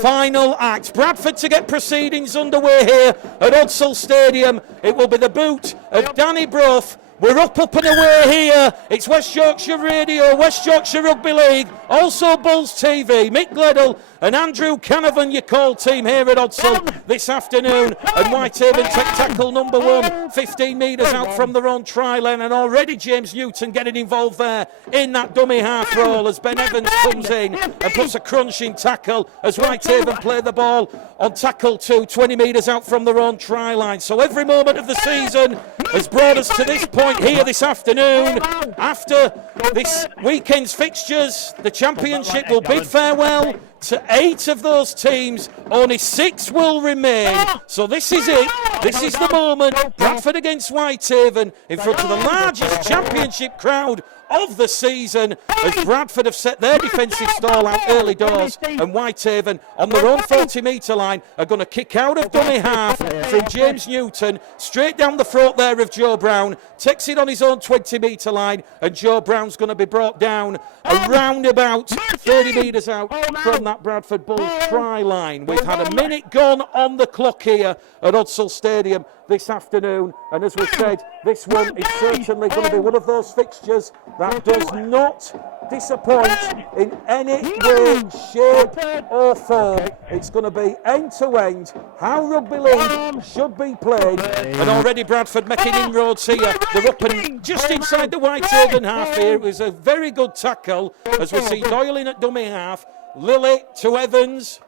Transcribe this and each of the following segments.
final act. Bradford to get proceedings underway here at Odsall Stadium. It will be the boot of Danny Brough. We're up and away here. It's West Yorkshire Radio, West Yorkshire Rugby League, also Bulls TV. Mick Gledall and Andrew Canavan, your call team here at Odsall this afternoon. And Whitehaven take tackle number 1, 15 metres out from their own try line. And already James Newton getting involved there in that dummy half roll as Ben Evans comes in and puts a crunching tackle as Whitehaven play the ball on tackle 2, 20 metres out from their own try line. So every moment of the season has brought us to this point here this afternoon. After this weekend's fixtures, the championship will bid farewell to 8 of those teams. Only 6 will remain. So this is it. This is the moment. Bradford against Whitehaven in front of the largest championship crowd of the season, as Bradford have set their defensive stall out early doors, and Whitehaven on their own 40-metre line are going to kick out of dummy half from James Newton, straight down the throat there of Joe Brown, takes it on his own 20-metre line, and Joe Brown's going to be brought down around about 30 metres out from that Bradford Bulls try line. We've had a minute gone on the clock here at Odsall Stadium this afternoon, and as we said, this one is certainly going to be one of those fixtures that does not disappoint in any way, shape or form. It's going to be end to end how rugby league should be played, and already Bradford making inroads here. They're up and just inside the Whitehaven half here. It was a very good tackle as we see Doyle in at dummy half, Lilly to Evans.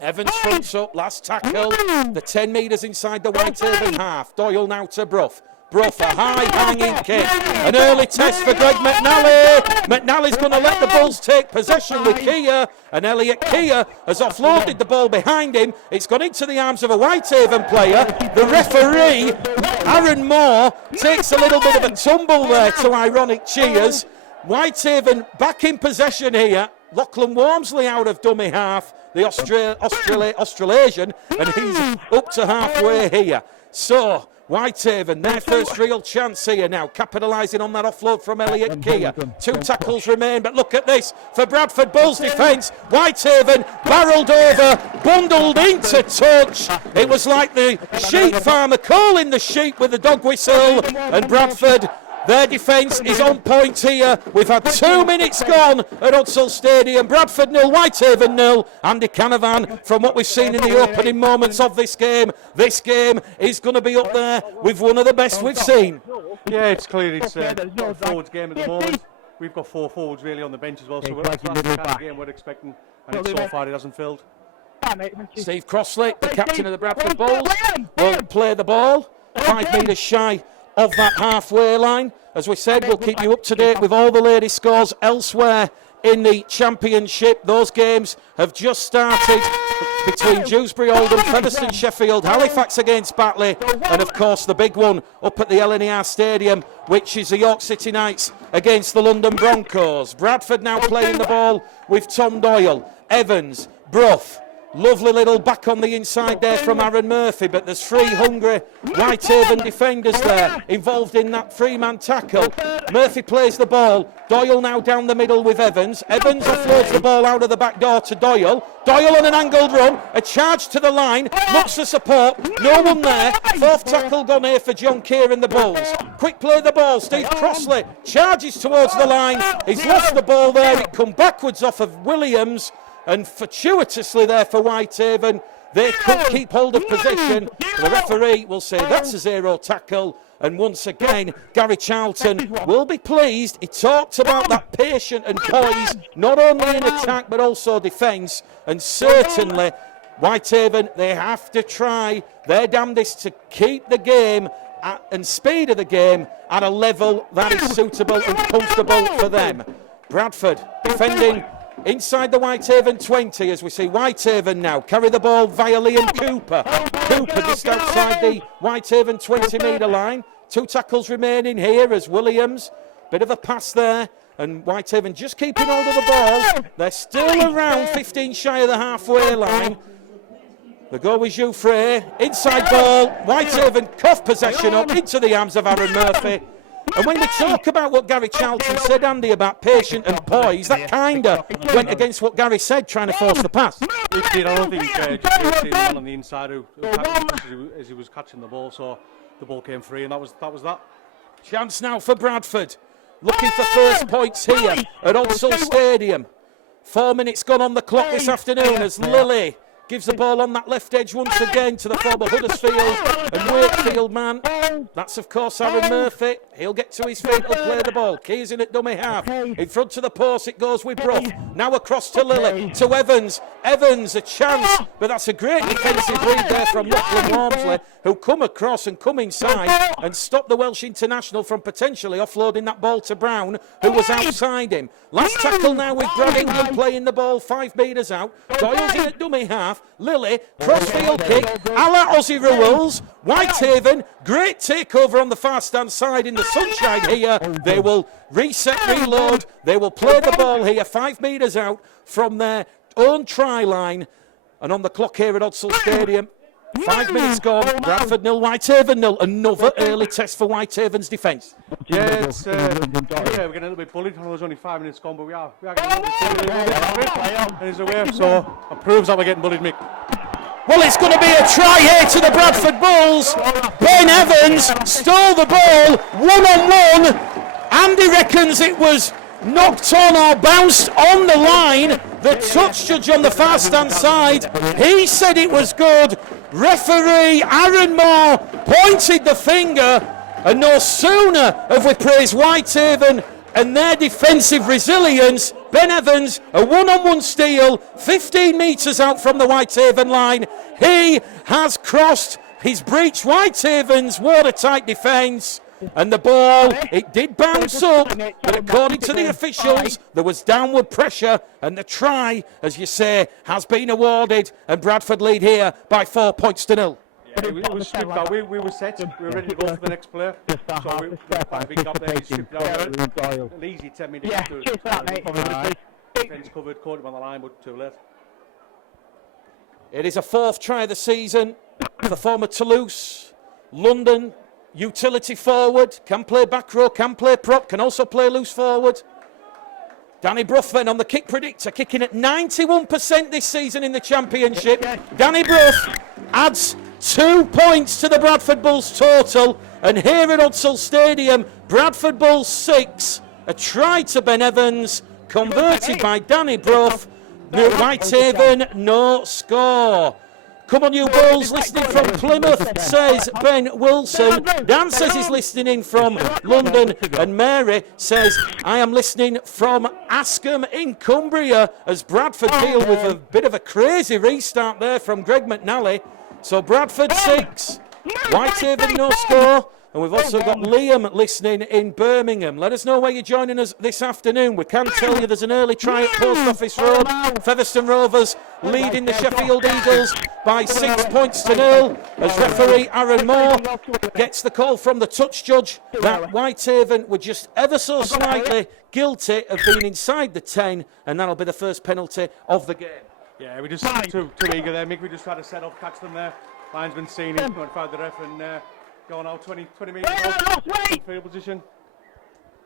Evans fronts up, last tackle, the 10 metres inside the Whitehaven half. Doyle now to Brough. Brough, a high hanging kick. An early test for Greg McNally. McNally's going to let the Bulls take possession with Keir, and Elliot Keir has offloaded the ball behind him. It's gone into the arms of a Whitehaven player. The referee, Aaron Moore, takes a little bit of a tumble there to ironic cheers. Whitehaven back in possession here. Lachlan Wormsley out of dummy half, the Australasian, and he's up to halfway here. So, Whitehaven, their first real chance here now, capitalising on that offload from Elliot Keir. 2 tackles remain, but look at this for Bradford Bulls defence. Whitehaven barrelled over, bundled into touch. It was like the sheep farmer calling the sheep with the dog whistle, and Bradford, their defence is on point here. We've had 2 minutes gone at Odsall Stadium. Bradford 0, Whitehaven 0. Andy Canavan, from what we've seen in the opening moments of this game is going to be up there with one of the best we've seen. Yeah, it's clear it's a forwards game at the moment. We've got 4 forwards really on the bench as well, so that's the kind of game we're expecting, and so far it hasn't filled. Steve Crossley, the captain of the Bradford Bulls, will play the ball 5 metres shy of that halfway line. As we said, we'll keep you up to date with all the latest scores elsewhere in the championship. Those games have just started between Dewsbury Oldham, Featherstone Sheffield, Halifax against Batley, and of course the big one up at the LNER Stadium, which is the York City Knights against the London Broncos. Bradford now playing the ball with Tom Doyle, Evans, Brough. Lovely little back on the inside there from Aaron Murphy, but there's 3 hungry Whitehaven defenders there involved in that 3-man tackle. Murphy plays the ball. Doyle now down the middle with Evans. Evans offloads the ball out of the back door to Doyle. Doyle on an angled run, a charge to the line, looks for support, no one there. 4th tackle gone here for John Keir and the Bulls. Quick play the ball, Steve Crossley charges towards the line. He's lost the ball there, it come backwards off of Williams. And fortuitously there for Whitehaven, they could keep hold of possession. The referee will say that's a 0 tackle. And once again, Gary Charlton will be pleased. He talked about that patient and poise, not only in attack but also defence. And certainly, Whitehaven, they have to try their damnedest to keep the game and speed of the game at a level that is suitable and comfortable for them. Bradford defending inside the Whitehaven 20 as we see Whitehaven now carry the ball via Liam Cooper. Cooper just outside the Whitehaven 20-metre line. 2 tackles remaining here as Williams. Bit of a pass there. And Whitehaven just keeping hold of the ball. They're still around 15 shy of the halfway line. The goal with Jouffre. Inside ball. Whitehaven cough possession up into the arms of Aaron Murphy. And when we talk about what Gary Charlton said, Andy, about patient and poised, that kind of went against what Gary said, trying to force the pass. It did. I don't think just the man on the inside who as he was catching the ball, so the ball came free, and that was that. Chance now for Bradford, looking for first points here at Odsall Stadium. 4 minutes gone on the clock this afternoon as Lilly gives the ball on that left edge once again to the former Huddersfield and Wakefield man. That's, of course, Aaron Murphy. He'll get to his feet, he'll play the ball. Keys in at dummy half. In front to the post, it goes with Brough. Now across to Lilly, to Evans. Evans, a chance, but that's a great defensive read there from Lachlan Walmsley, who come across and come inside and stop the Welsh international from potentially offloading that ball to Brown, who was outside him. Last tackle now with Brad England playing the ball 5 metres out. Doyle's in at dummy half. Lilly, crossfield kick, a la Aussie rules. Whitehaven, great takeover on the far stand side in the sunshine here. They will reset, reload. They will play the ball here 5 metres out from their own try line. And on the clock here at Odsall Stadium, 5 minutes gone. Bradford 0, Whitehaven 0. Another early test for Whitehaven's defence. Yeah, we're getting a little bit bullied. I know there's only 5 minutes gone, but we are getting a little bit bullied. And he's away, so it proves that we're getting bullied, Mick. Well, it's going to be a try here to the Bradford Bulls. Ben Evans stole the ball, 1-on-1. Andy reckons it was knocked on or bounced on the line. The touch judge on the far stand side, he said it was good. Referee Aaron Moore pointed the finger, and no sooner have we praised Whitehaven and their defensive resilience. Ben Evans, a 1-on-1 steal, 15 metres out from the Whitehaven line. He has crossed, he's breached Whitehaven's watertight defence. And the ball, it did bounce up, but according to the officials, there was downward pressure, and the try, as you say, has been awarded, and Bradford lead here by 4 points to 0. Yeah, we were stripped out. We were set. We were ready to go for the next player. So we quite a big gap there. He stripped out. An easy 10 minutes. Yeah, cheers for that, mate. Defence covered, caught him on the line, but too late. It is a 4th try of the season for former Toulouse, London, utility forward, can play back row, can play prop, can also play loose forward. Danny Brough then on the kick predictor, kicking at 91% this season in the Championship. Danny Brough adds 2 points to the Bradford Bulls total. And here at Odsall Stadium, Bradford Bulls 6, a try to Ben Evans, converted by Danny Brough. Whitehaven, no score. Come on, you Bulls, listening from Plymouth, says Ben Wilson. Dan says he's listening in from London. And Mary says, I am listening from Askham in Cumbria, as Bradford deal with a bit of a crazy restart there from Greg McNally. So Bradford 6, Whitehaven no score. And we've also got Liam listening in Birmingham. Let us know where you're joining us this afternoon. We can tell you there's an early try at Post Office Road. Featherstone Rovers leading the Sheffield Eagles by 6 points to 0. As referee Aaron Moore gets the call from the touch judge that Whitehaven were just ever so slightly guilty of being inside the 10. And that'll be the first penalty of the game. Yeah, we just too eager there, Mick. We just tried to set off, catch them there. Linesman seen him, notified the ref, and going out 20 metres off, field position.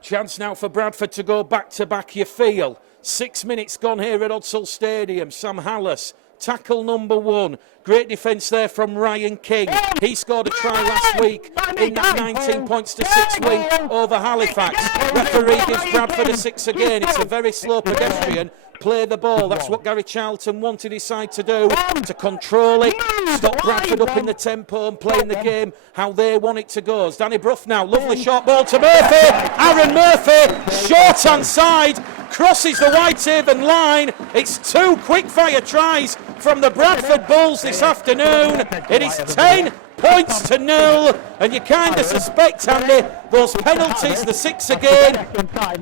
Chance now for Bradford to go back-to-back, you feel. 6 minutes gone here at Odsall Stadium. Sam Hallas, tackle number 1. Great defence there from Ryan King. He scored a try last week in that 19 points to 6 win over Halifax. Referee gives Bradford a 6 again. It's a very slow pedestrian. Play the ball. That's what Gary Charlton wanted his side to do, to control it, stop Bradford up in the tempo and playing the game how they want it to go. It's Danny Brough now, lovely short ball to Murphy. Aaron Murphy, short hand side, crosses the Whitehaven line. It's 2 quick-fire tries from the Bradford Bulls this afternoon. It is 10 points to 0, and you kind of suspect, Andy, those penalties, the 6 again.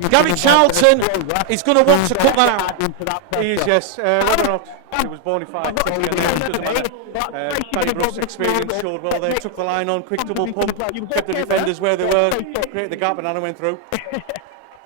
Gary Charlton is going to want to cut that out. He is, yes. Whether or not he was bona fide, doesn't matter. Danny Brough's experience showed well there. Took the line on, quick double pump, kept the defenders where they were, created the gap, and Anna went through.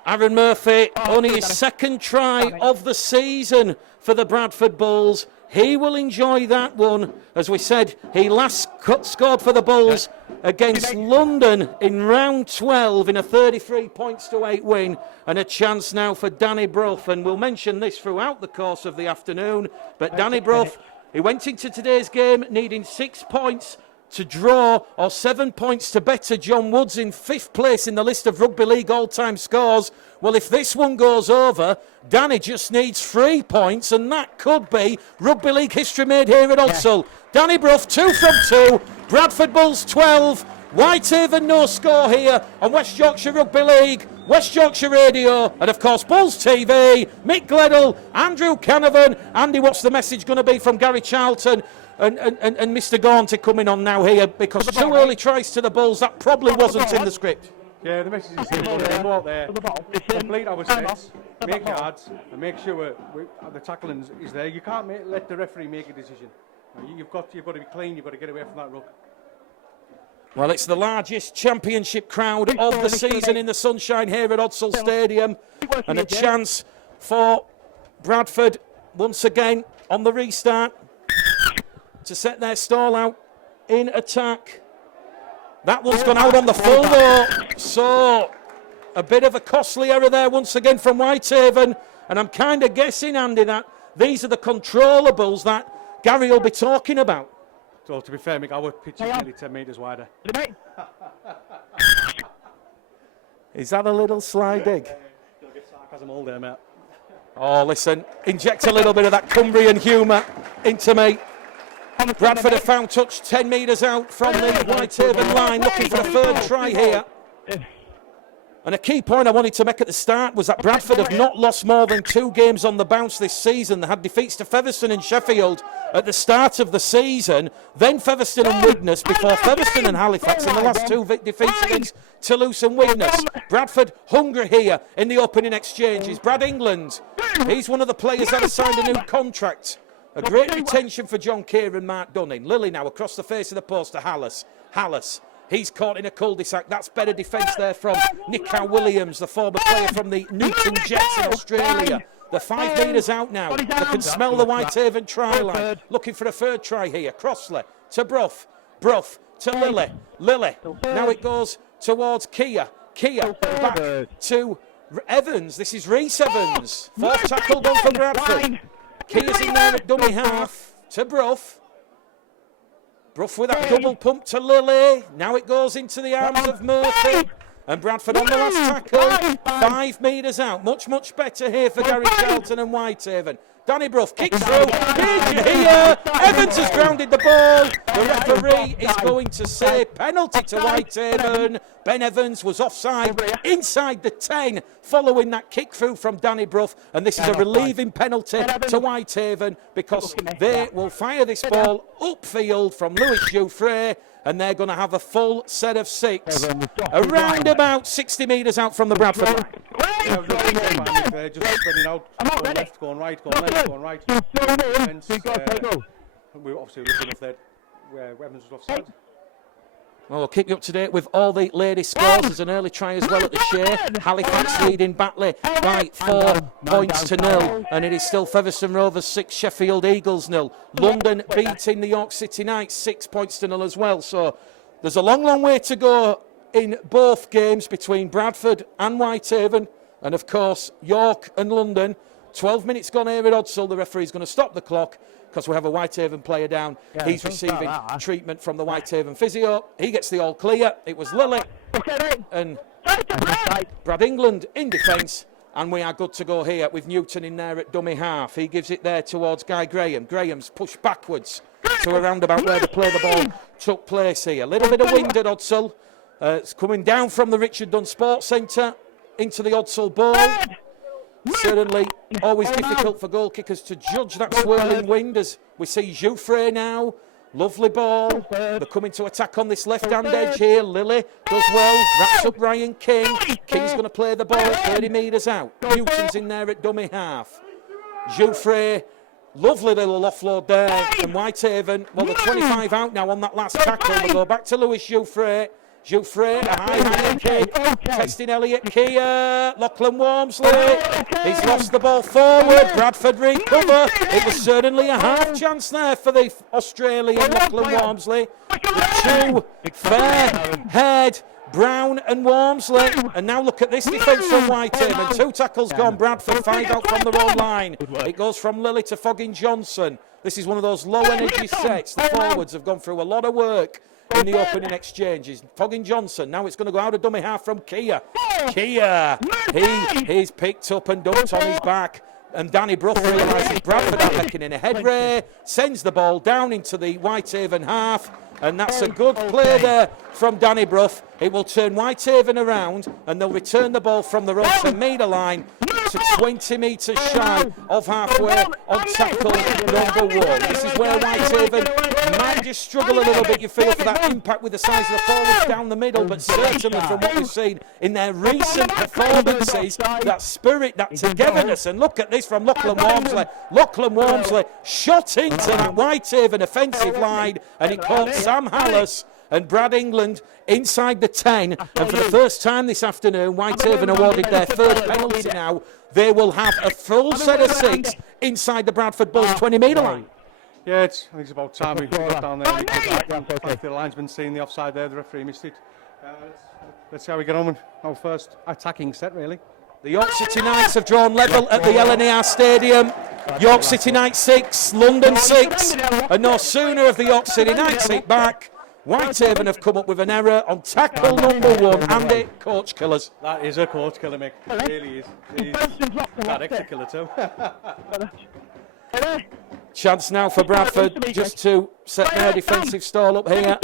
Aaron Murphy, only his second try of the season for the Bradford Bulls. He will enjoy that one. As we said, he last scored for the Bulls against London in round 12 in a 33-8 win. And a chance now for Danny Brough. And we'll mention this throughout the course of the afternoon. But Danny Brough, he went into today's game needing 6 points to draw or 7 points to better John Woods in 5th place in the list of Rugby League all-time scores. Well, if this one goes over, Danny just needs 3 points, and that could be Rugby League history made here at Odsal. Danny Brough, 2 from 2. Bradford Bulls 12. Whitehaven no score here on West Yorkshire Rugby League, West Yorkshire Radio, and of course Bulls TV. Mick Gledall, Andrew Canavan. Andy, what's the message going to be from Gary Charlton and Mr. Gaunty coming on now here? Because 2 early tries to the Bulls, that probably wasn't in the script. Yeah, the message is simple. Go out there, complete our sets, make yards, and make sure the tackling is there. You can't let the referee make a decision. You've got to be clean. You've got to get away from that ruck. Well, it's the largest championship crowd of the season in the sunshine here at Odsal Stadium, and a chance for Bradford once again on the restart to set their stall out in attack. That one's gone out on the full though, so a bit of a costly error there once again from Whitehaven, and I'm kind of guessing, Andy, that these are the controllables that Gary will be talking about. So to be fair, Mick, our pitch is nearly 10 metres wider. Is that a little sly dig? You'll get sarcasm all day, mate. Oh, listen, inject a little bit of that Cumbrian humour into me. Bradford have found touch 10 metres out from the Whitehaven line, looking for a third try here. And a key point I wanted to make at the start was that Bradford have not lost more than 2 games on the bounce this season. They had defeats to Featherstone and Sheffield at the start of the season, then Featherstone and Widnes before Featherstone and Halifax in the last 2 defeats against Toulouse and Widnes. Bradford hungry here in the opening exchanges. Brad England, he's one of the players that has signed a new contract. A great retention for John Keir and Mark Dunning. Lilly now across the face of the post to Hallis. He's caught in a cul-de-sac. That's better defence there from Nico Williams, the former player from the Newton Jets in Australia. They're 5 metres out now. They can smell the Whitehaven try line. Looking for a third try here. Crossley to Brough. Brough to Lilly. Lilly. Now it goes towards Keir. Keir back to Evans. This is Rhys Evans. 4th tackle done for Bradford. Keir's in there at dummy half to Brough. Brough with that double pump to Lilly. Now it goes into the arms of Murphy. And Bradford on the last tackle. 5 metres out. Much, much better here for Gary Charlton and Whitehaven. Danny Brough kicks through. Here. Evans has grounded the ball. The referee is going to say penalty to Whitehaven. Ben Evans was offside inside the 10 following that kick through from Danny Brough. And this is a relieving penalty to Whitehaven because they will fire this ball upfield from Lewis Jouffre. And they're going to have a full set of 6. Around about 60 metres out from the Bradford line. Just spreading out, going left, going right, going left, going right. We're obviously looking at that where Evans was offside. Well, we'll keep you up to date with all the ladies' scores. There's an early try as well at the Shea. Halifax leading Batley by 4 points to 0. And it is still Featherstone Rovers 6, Sheffield Eagles 0. London beating the York City Knights 6 points to 0 as well. So there's a long, long way to go in both games between Bradford and Whitehaven. And of course, York and London. 12 minutes gone here at Odsal. The referee's going to stop the clock because we have a Whitehaven player down. He's receiving treatment from the Whitehaven physio. He gets the all clear. It was Lilly and Brad England in defence. And we are good to go here with Newton in there at dummy half. He gives it there towards Guy Graham. Graham's pushed backwards to around about where the play the ball took place here. A little bit of wind at Odsal. It's coming down from the Richard Dunn Sports Centre into the Odsal Bowl. Certainly always difficult for goal kickers to judge that swirling wind as we see Jouffre now. Lovely ball. They're coming to attack on this left-hand edge here. Lilly does well. Wraps up Ryan King. King's going to play the ball 30 metres out. Newton's in there at dummy half. Jouffre, lovely little offload there. And Whitehaven, well, they're 25 out now on that last tackle. They go back to Lewis Jouffre. Jouffre, a high kick, testing Elliot Keir, Lachlan Walmsley, he's lost the ball forward, Bradford recover, it was certainly a half chance there for the Australian Lachlan Walmsley, the two fair-haired Brown and Walmsley, and now look at this defence from Whitehaven, 2 tackles gone, Bradford 5 out from their own line, it goes from Lily to Foggin Johnson. This is one of those low energy sets, the forwards have gone through a lot of work in the opening exchanges. Foggin Johnson, now it's going to go out of dummy half from Keir. Keir, he's picked up and dumped on his back. And Danny Brough realises Bradford are making in a head ray, sends the ball down into the Whitehaven half, and that's a good play there from Danny Brough. It will turn Whitehaven around, and they'll return the ball from the own 10-metre line to 20 metres shy of halfway on tackle number 1. This is where Whitehaven might just struggle a little bit, you feel, for that impact with the size of the forwards down the middle, but certainly from what we've seen in their recent performances, that spirit, that togetherness, and look at this from Lachlan Walmsley. Lachlan Walmsley shot into that Whitehaven offensive line, and he caught Sam Hallis and Brad England inside the 10, and for the first time this afternoon, Whitehaven awarded their third penalty now. They will have a full set of 6 inside the Bradford Bulls 20-metre line. Yeah, I think it's about time we got down there. The linesman seeing the offside there, the referee missed it. Let's see how we get on with our first attacking set, really. The York City Knights have drawn level at the LNER Stadium. York City Knights 6, London 6, and no sooner have the York City Knights hit back, Whitehaven have come up with an error on tackle number 1, Andy, coach killers. That is a coach killer, Mick. It really is. That extra killer too. Chance now for Bradford just to set their defensive stall up here.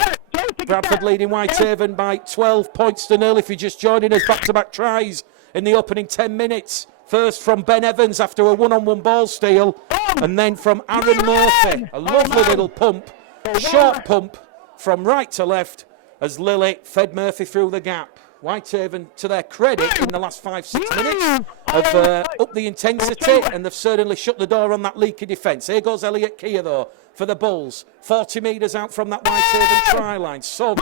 Bradford leading Whitehaven by 12 points to 0 if you're just joining us. Back-to-back tries in the opening 10 minutes. First from Ben Evans after a one-on-one ball steal, and then from Aaron Murphy. A lovely little pump, short pump from right to left as Lily fed Murphy through the gap. Whitehaven, to their credit, in the last 5-6 minutes have upped the intensity, and they've certainly shut the door on that leaky defence. Here goes Elliot Keir though for the Bulls, 40 metres out from that Whitehaven try line. Sun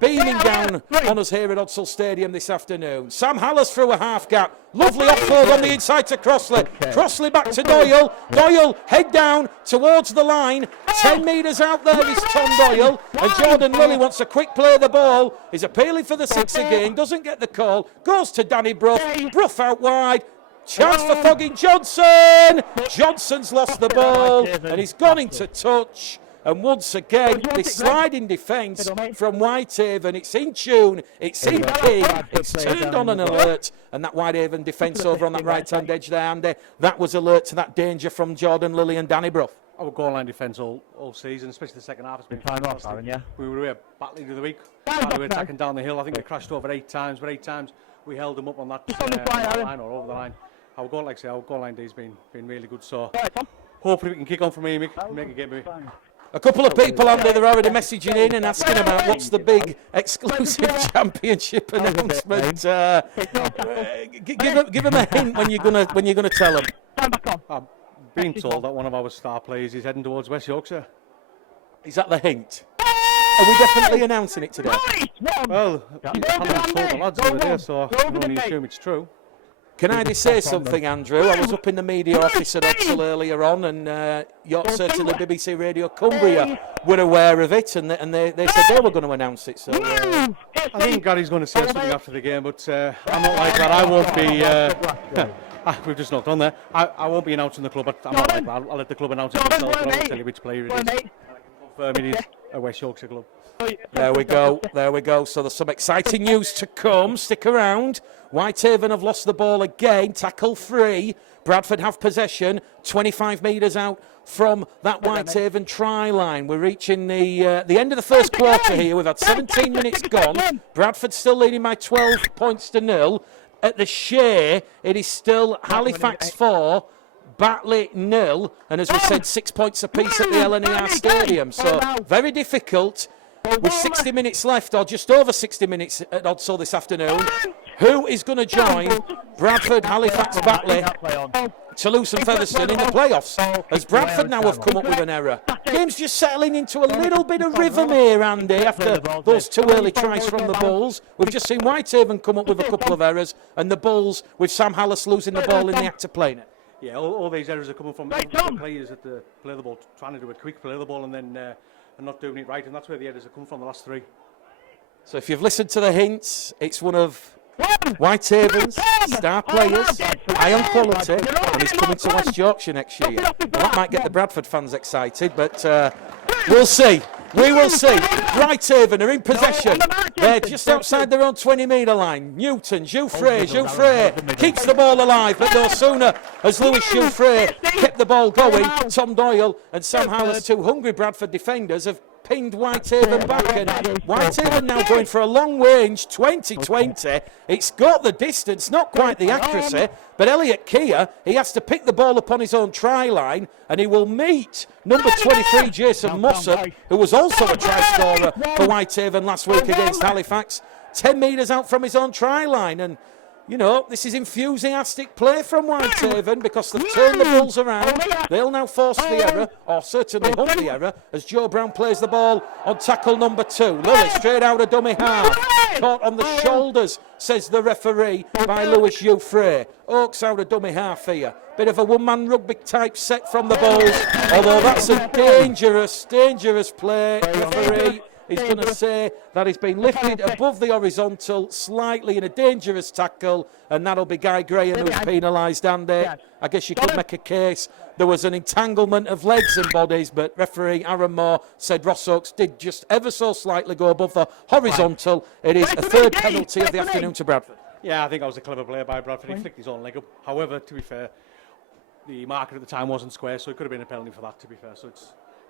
beaming down on us here at Odsal Stadium this afternoon. Sam Hallis through a half gap, lovely offload on the inside to Crossley. Crossley back to Doyle. Doyle head down towards the line. 10 metres out there is Tom Doyle, and Jordan Lilly wants a quick play of the ball. He's appealing for the 6 again, doesn't get the call, goes to Danny Brough. Brough out wide. Chance for Foggin Johnson. Johnson's lost the ball and he's gone into touch. And once again, this sliding defence from Whitehaven, it's in tune, it's in key, it's turned on an alert. And that Whitehaven defence over on that right-hand edge there, Andy, that was alert to that danger from Jordan Lilly and Danny Brough. Our goal line defence all season, especially the second half, has been fantastic. We were here battling of the week. We were attacking down the hill. I think we crashed over 8 times, but 8 times we held them up on that line or over the line. Our goal, like I say, our goal line day's been really good. So hopefully we can kick on from here, Mick, and make a game of it. A couple of people, Andy, they're already messaging in and asking about what's the big exclusive championship announcement. Give them a hint when you're gonna tell them. I'm being told that one of our star players is heading towards West Yorkshire. Is that the hint? Are we definitely announcing it today? Well, I haven't told the lads over there, so I can only assume it's true. Can I just say something, Andrew? I was up in the media office at Odsal earlier on, and certainly BBC Radio Cumbria were aware of it, and they said they were going to announce it. So I think Gary's going to say something after the game, but I'm not like that. I won't be. We've just not done there. I won't be announcing the club. I'm not like that. I'll let the club announce it themselves, but I won't tell you which player it is. And I can confirm it is a West Yorkshire club. There we go. So there's some exciting news to come. Stick around. Whitehaven have lost the ball again. Tackle 3. Bradford have possession. 25 metres out from that Whitehaven try line. We're reaching the end of the first quarter here. We've had 17 minutes gone. Bradford still leading by 12 points to 0. At the Shea, it is still Halifax 4. Batley 0, and as we said, 6 points apiece at the LNER Stadium. So very difficult. With 60 minutes left, or just over 60 minutes at Odsal this afternoon, who is going to join Bradford, Halifax, Batley, Toulouse and Featherstone in the playoffs, as Bradford now have come up with an error. Game's just settling into a little bit of rhythm here, Andy, after those 2 early tries from the Bulls. We've just seen Whitehaven come up with a couple of errors, and the Bulls, with Sam Hallis losing the ball in the act of playing it. Yeah, all these errors are coming from the players that play the ball, trying to do a quick play the ball and then and not doing it right, and that's where the errors have come from the last 3. So if you've listened to the hints, it's one of Whitehaven's star players, high on quality, and he's coming to West Yorkshire next year. Well, that might get the Bradford fans excited, but we'll see. We will see. Whitehaven are in possession. They're just outside their own 20-metre line. Newton, Jouffre keeps the ball alive, but no sooner has Lewis Jouffre kept the ball going, Tom Doyle and Sam Hallis, 2 hungry Bradford defenders, have pinned Whitehaven back, and Whitehaven now going for a long range 20-20. It's got the distance, not quite the accuracy, but Elliot Keir, he has to pick the ball up on his own try line, and he will meet number 23 Jason Mossop, who was also a try scorer for Whitehaven last week against Halifax, 10 metres out from his own try line. And you know, this is enthusiastic play from Whitehaven because they've turned the Bulls around. They'll now force the error, or certainly hunt the error, as Joe Brown plays the ball on tackle number 2. Lily straight out of dummy half. Caught on the shoulders, says the referee, by Lewis Jouffre. Oaks out of dummy half here. Bit of a one-man rugby type set from the Bulls, although that's a dangerous play. Referee is going to say that he's been lifted above the horizontal slightly in a dangerous tackle, and that'll be Guy Graham who's penalised. Andy, I guess you could make a case there was an entanglement of legs and bodies, but referee Aaron Moore said Ross Oakes did just ever so slightly go above the horizontal. It is a 3rd penalty of the afternoon to Bradford. Yeah, I think that was a clever play by Bradford. He flicked his own leg up. However, to be fair, the marker at the time wasn't square, so it could have been a penalty for that, to be fair. So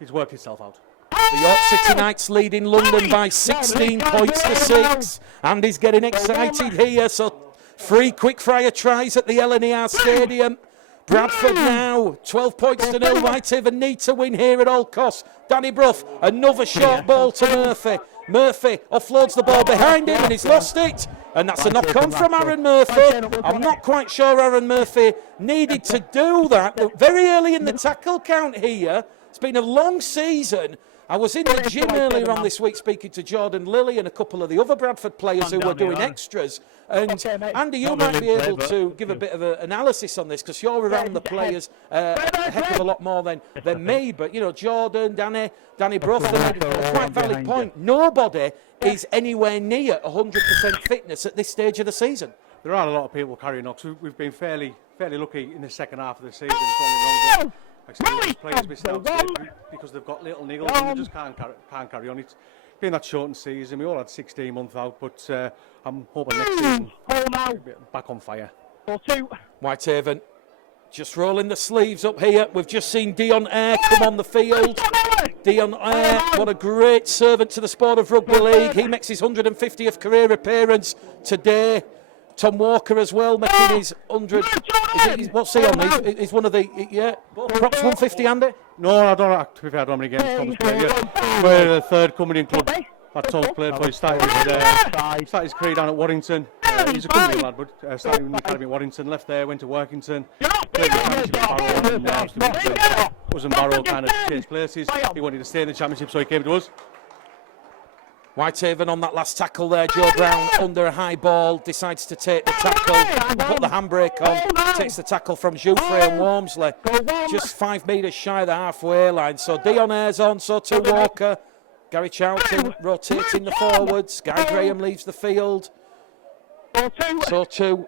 it's worked itself out. The York City Knights lead in London by 16 points to 6. Andy's getting excited here, so 3 quick-fire tries at the LNER Stadium. Bradford now 12 points to 0. Whitehaven need to win here at all costs. Danny Brough, another short ball to Murphy. Murphy offloads the ball behind him and he's lost it. And that's a knock-on from Aaron Murphy. I'm not quite sure Aaron Murphy needed to do that. But very early in the tackle count here. It's been a long season. I was in the gym earlier on this week speaking to Jordan Lilly and a couple of the other Bradford players who were doing extras. And Andy, you might be able to give a bit of an analysis on this because you're around the players a heck of a lot more than me. But, you know, Jordan, Danny Brough, they made a quite valid point. Nobody is anywhere near 100% fitness at this stage of the season. There are a lot of people carrying knocks. We've been fairly lucky in the second half of the season. Don't get me wrong, but players missing out because they've got little niggles and they just can't carry on. It's been that shortened season. We all had 16 months out, but I'm hoping next season we'll be back on fire. Whitehaven just rolling the sleeves up here. We've just seen Dion Eyre come on the field. Dion Eyre, what a great servant to the sport of rugby league. He makes his 150th career appearance today. Tom Walker as well, making his 100. What's he on? He's one of the, props 150, Andy? No, I don't. To be fair, I don't have any games Tom's played yet. We're the 3rd coming in club that Tom's played for. He started his career down at Warrington. He's a good lad, but started in the academy at Warrington, left there, went to Workington, played the championship at Barrow, and was in Barrow, kind of changed places. He wanted to stay in the championship, so he came to us. Whitehaven on that last tackle there. Joe Brown under a high ball decides to take the tackle, put the handbrake on, takes the tackle from Jouffre and Walmsley, just 5 metres shy of the halfway line. So Dion Ayres on, so to Walker. Gary Charlton rotating the forwards. Guy Graham leaves the field. So too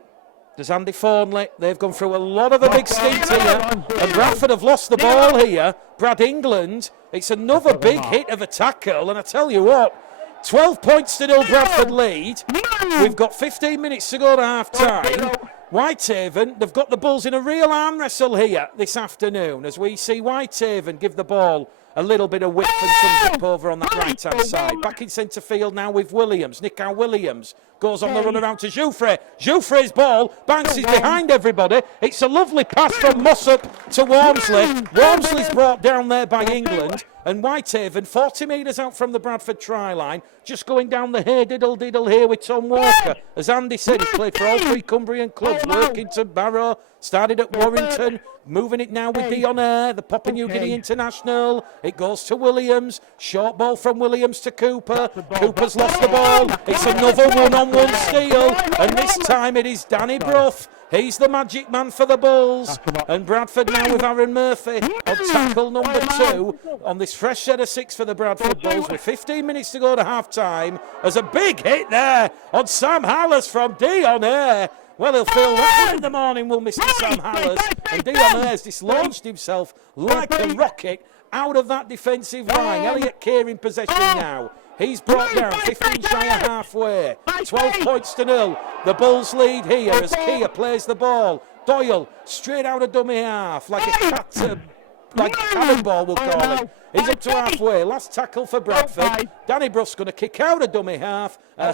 does Andy Thornley. They've gone through a lot of the big stints here, and Bradford have lost the ball here. Brad England, it's another big hit of a tackle, and I tell you what, 12 points to 0 Bradford lead. We've got 15 minutes to go to half-time. Whitehaven, they've got the Bulls in a real arm wrestle here this afternoon as we see Whitehaven give the ball a little bit of width and some zip over on that right-hand side. Back in centre field now with Williams. Nickau Williams goes on the run around to Jouffre. Jouffre's ball bounces behind everybody. It's a lovely pass from Mossop to Walmsley. Walmsley's brought down there by England. And Whitehaven, 40 metres out from the Bradford try line, just going down the hay diddle here with Tom Walker. As Andy said, he's played for all 3 Cumbrian clubs, Workington, Barrow, started at Warrington, moving it now with Dion Ayre, the Papua New Guinea international. It goes to Williams, short ball from Williams to Cooper. Cooper's lost the ball. It's another one-on-one steal, and this time it is Danny Brough. He's the magic man for the Bulls. And Bradford now with Aaron Murphy on tackle number 2 on this fresh set of 6 for the Bradford Bulls with 15 minutes to go to half-time. There's a big hit there on Sam Hallas from Dion Ayre. Well, he'll feel that one in the morning, will Mr. Sam Hallas. And Dion Ayre's dislodged himself like a rocket out of that defensive line. Elliot Keir in possession now. He's brought down 15 shy of halfway. 12 points to 0. The Bulls lead here as Keir plays the ball. Doyle straight out of dummy half like a cannonball, we'll call it. He's up to halfway. Last tackle for Bradford. Danny Brough's going to kick out of dummy half. A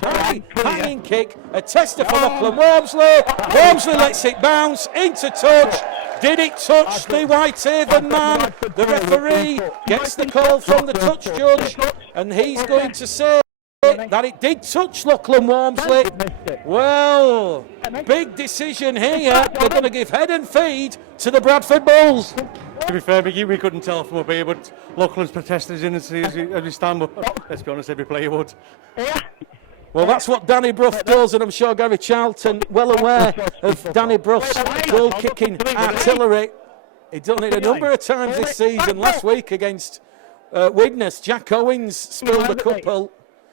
hanging kick. A tester for Lachlan Wormsley. Wormsley lets it bounce into touch. Did it touch the Whitehaven man? The referee gets the call from the touch judge, and he's going to say that it did touch Lachlan Wormsley. Well, big decision here. They're going to give head and feed to the Bradford Bulls. To be fair, Mickey, we couldn't tell from up here, but Lachlan's protested his innocence as we stand, but let's be honest, every player would. Well, that's what Danny Brough does, and I'm sure Gary Charlton, well aware of Danny Brough's goal-kicking artillery. He's done it a number of times this season. Last week against Widnes, Jack Owens spilled a couple.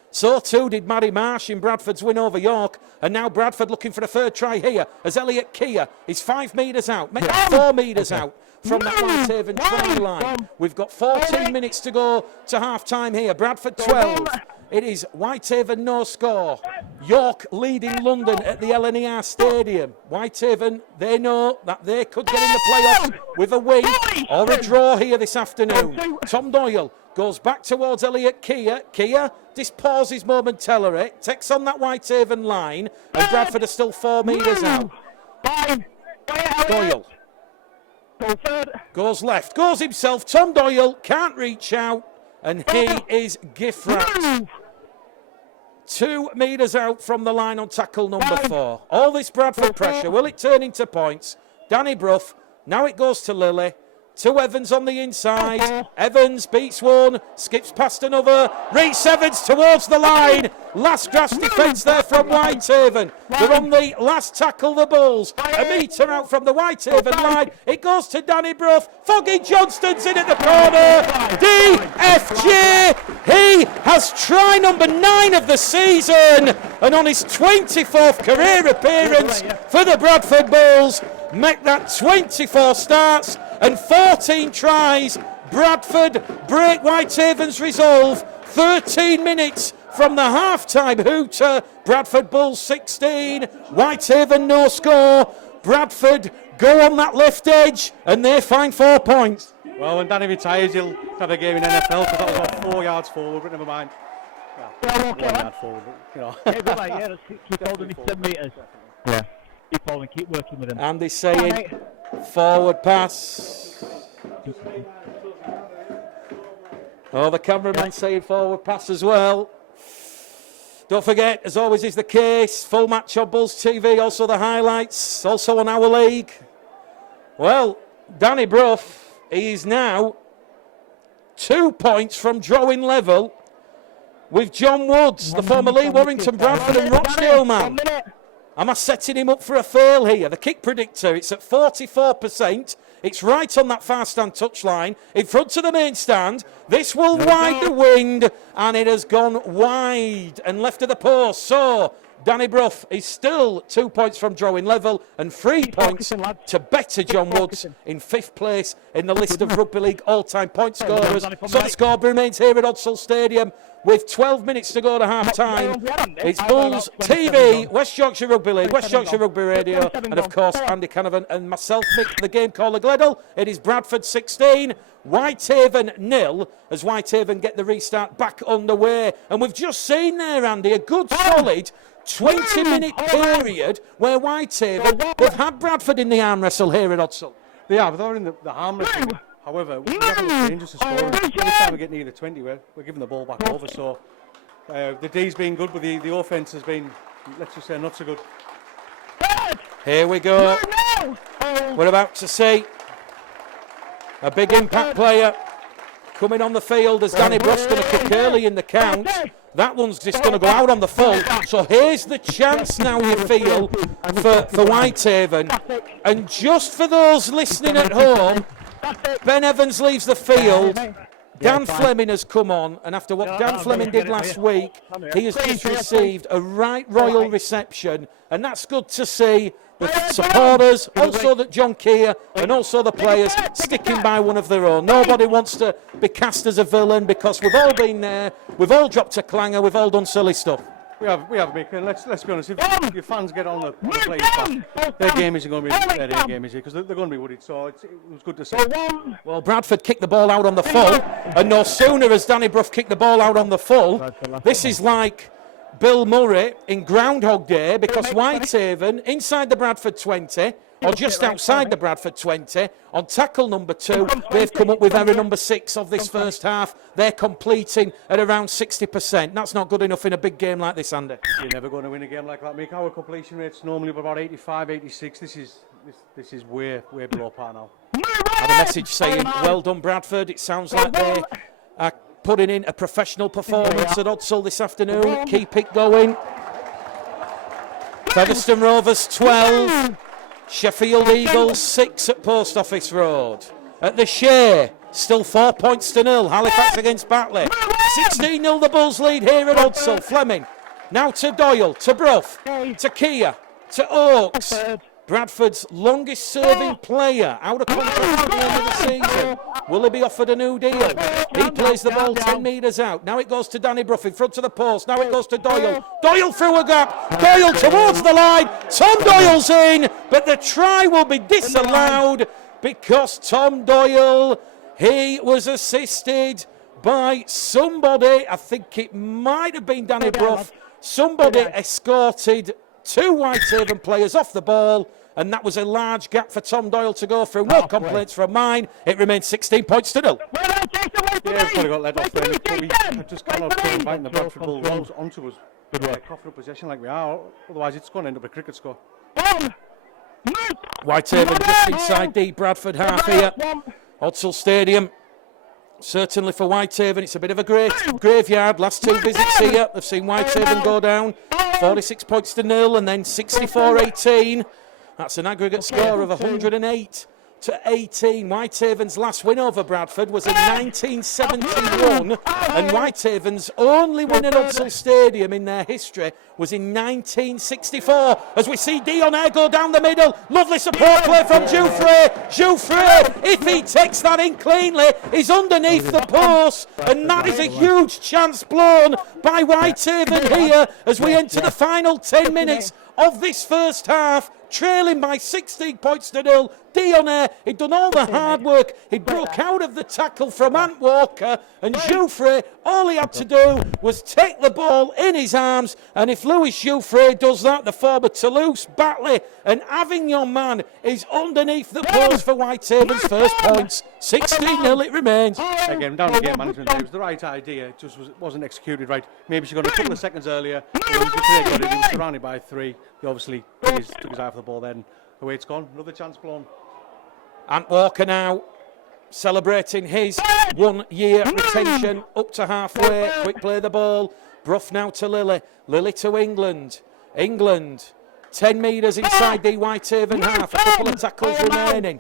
So too did Matty Marsh in Bradford's win over York. And now Bradford looking for a third try here as Elliot Keir is 5 metres out, maybe 4 metres out from that Whitehaven try line. We've got 14 minutes to go to half-time here. Bradford 12. It is Whitehaven no score. York leading London at the LNER Stadium. Whitehaven, they know that they could get in the playoffs with a win or a draw here this afternoon. Tom Doyle goes back towards Elliot Keir. Keir dispauses momentarily, takes on that Whitehaven line, and Bradford are still 4 metres out. Doyle goes left, goes himself. Tom Doyle can't reach out, and he is gift-wrapped. 2 metres out from the line on tackle number 4. All this Bradford pressure, will it turn into points? Danny Brough, now it goes to Lilly. To Evans on the inside. Evans beats one, skips past another. Reese Evans towards the line. Last grasp defence there from Whitehaven. They're on the last tackle, the Bulls. A metre out from the Whitehaven line. It goes to Danny Brough. Foggy Johnston's in at the corner. DFG. He has try number 9 of the season. And on his 24th career appearance for the Bradford Bulls, make that 24 starts and 14 tries. Bradford break Whitehaven's resolve. 13 minutes from the half-time hooter. Bradford Bulls 16, Whitehaven no score. Bradford go on that left edge and they find 4 points. Well, when Danny retires, he'll have a game in NFL because that was about 4 yards forward, but never mind. Yeah, 1 yard forward, you know. Keep holding his 10 metres. Yeah. Keep holding, keep working with him. Andy's saying forward pass. Oh, the cameraman saying forward pass as well. Don't forget, as always is the case, full match on Bulls TV, also the highlights, also on our league. Well, Danny Brough, he's now 2 points from drawing level with John Woods, the former Lee Warrington, Bradford and Rochdale man. Am I setting him up for a fail here? The kick predictor, it's at 44%. It's right on that far stand touchline, in front of the main stand. This will wide the wind, and it has gone wide and left of the post. So, Danny Brough is still 2 points from drawing level and 3 points to better John Woods in 5th place in the list of Rugby League all-time point scorers. So the score remains here at Odsal Stadium with 12 minutes to go to half-time. It's Bulls TV, West Yorkshire Rugby League, West Yorkshire Rugby Radio, and of course Andy Canavan and myself, Mick, the game caller Gleddle. It is Bradford 16, Whitehaven 0, as Whitehaven get the restart back underway. And we've just seen there, Andy, a good solid 20-minute period where Whitehaven have had Bradford in the arm wrestle here at Odsal. Yeah, but they're in the arm wrestle However, we haven't looked dangerous to score. Every time we get near the 20, we're giving the ball back over. So the D's been good, but the offence has been, let's just say, not so good. Here we go. We're about to see a big impact player coming on the field as Danny Brought's going to kick early in the count. That one's just going to go out on the full. So here's the chance now, you feel, for Whitehaven. And just for those listening at home, Ben Evans leaves the field. Dan Fleming has come on, and after what Dan Fleming did last week, he has just received a right royal reception, and that's good to see. The supporters, also that John Keir, and also the players sticking by one of their own. Nobody wants to be cast as a villain because we've all been there, we've all dropped a clanger, we've all done silly stuff. We have, Mick, and let's be honest, if your fans get on the players back, their game isn't going to be their game, is it? Because they're going to be worried, so it was good to see. Well, Bradford kicked the ball out on the full, and no sooner has Danny Brough kicked the ball out on the full, this is like Bill Murray in Groundhog Day, because Whitehaven, inside the Bradford 20, or just outside the Bradford 20, on tackle number 2, they've come up with error number 6 of this first half. They're completing at around 60%. That's not good enough in a big game like this, Andy. You're never going to win a game like that, Mick. Our completion rate's normally about 85, 86. This is way below par now. I had a message saying, well done, Bradford. It sounds like they are putting in a professional performance at Odsall this afternoon. Keep it going. Featherstone Rovers 12. Sheffield Eagles 6 at Post Office Road. At the Shea, still 4 points to 0. Halifax against Batley. 16-0 the Bulls lead here at Odsall. Fleming. Now to Doyle, to Brough, to Keir, to Oakes. Bradford's longest serving player out of contract at the end of the season. Will he be offered a new deal? He plays the ball 10 metres out. Now it goes to Danny Brough in front of the post. Now it goes to Doyle. Doyle through a gap. Doyle towards the line. Tom Doyle's in, but the try will be disallowed because Tom Doyle, he was assisted by somebody. I think it might have been Danny Brough. Somebody escorted 2 Whitehaven players off the ball, and that was a large gap for Tom Doyle to go through. No complaints from mine. It remains 16 points to 0. Yeah, it's probably got let off there. We just cannot put inviting the Bradford Bulls onto us. Coughing up possession like we are. Otherwise, it's going to end up a cricket score. Whitehaven just inside the Bradford half here. Odsall Stadium. Certainly for Whitehaven, it's a bit of a graveyard. Last 2 visits here, they've seen Whitehaven go down 46 points to 0 and then 64-18. That's an aggregate score of 108 to 18. Whitehaven's last win over Bradford was in 1971, and Whitehaven's only win at Odsall Stadium in their history was in 1964. As we see Dion Air go down the middle, lovely support play from Jouffre. Jouffre, if he takes that in cleanly, is underneath the post, and that is a huge chance blown by Whitehaven here as we enter the final 10 minutes of this first half. Trailing by 16 points to 0. Dion Air, he'd done all the hard work. He broke out of the tackle from Ant Walker, and Jouffre, all he had to do was take the ball in his arms. And if Louis Jouffre does that, the forward Toulouse, Batley and Avignon man is underneath the post for Whitehaven's first points. 16-0 it remains. Again, down to game management. It was the right idea, it just wasn't executed right. Maybe she got a couple of seconds earlier. He was surrounded by 3. He obviously took his eye off the ball then. Away it's gone. Another chance blown. Ant Walker now celebrating his 1-year retention up to halfway. Quick play the ball. Brough now to Lily. Lily to England. England 10 metres inside the Whitehaven half. A couple of tackles remaining.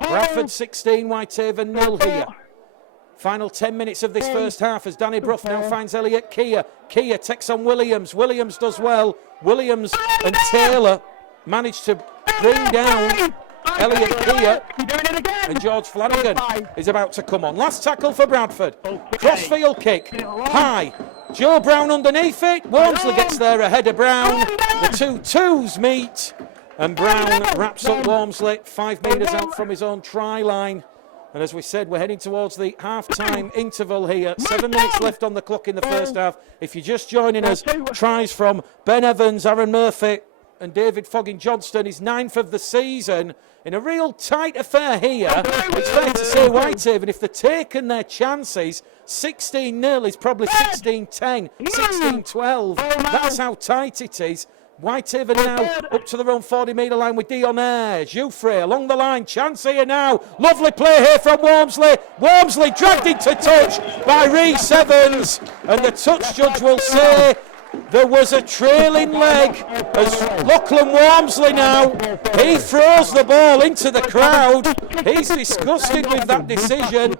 Bradford 16, Whitehaven 0 here. Final 10 minutes of this first half as Danny Brough now finds Elliot Keir. Keir takes on Williams. Williams does well. Williams and Taylor manage to bring down Elliot Keir, and George Flanagan is about to come on. Last tackle for Bradford. Crossfield kick, high. Joe Brown underneath it. Walmsley gets there ahead of Brown. The 2 twos meet, and Brown wraps up Walmsley 5 metres out from his own try line. And as we said, we're heading towards the half-time interval here. 7 minutes left on the clock in the first half. If you're just joining us, tries from Ben Evans, Aaron Murphy, and David Foggin-Johnston is 9th of the season in a real tight affair here. It's fair to say Whitehaven, if they're taking their chances, 16-0 is probably 16-10, 16-12. That's how tight it is. Whitehaven now up to their own 40-metre line with Dionair. Jouffre along the line. Chance here now. Lovely play here from Wormsley. Wormsley dragged into touch by Rhys Evans. And the touch judge will say there was a trailing leg as Lachlan Wormsley now, he throws the ball into the crowd. He's disgusted with that decision.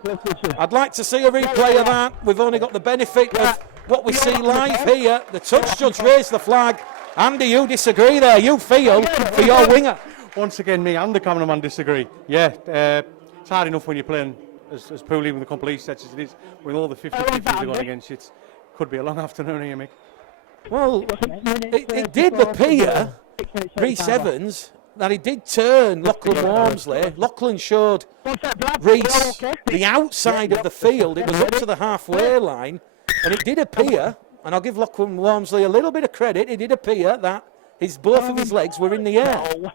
I'd like to see a replay of that. We've only got the benefit of what we see live here. The touch judge raised the flag. Andy, you disagree there. You feel for your winger. Once again, me and the cameraman disagree. Yeah, it's hard enough when you're playing as poorly with the complete sets as it is with all the 50-50s going against you. It could be a long afternoon here, Mick. Well, it did appear, Rhys Evans, that he did turn Lachlan Wormsley. Lachlan showed Rhys the outside of the field. It was up to the halfway line, and it did appear, and I'll give Lachlan Wormsley a little bit of credit, it did appear that both of his legs were in the air.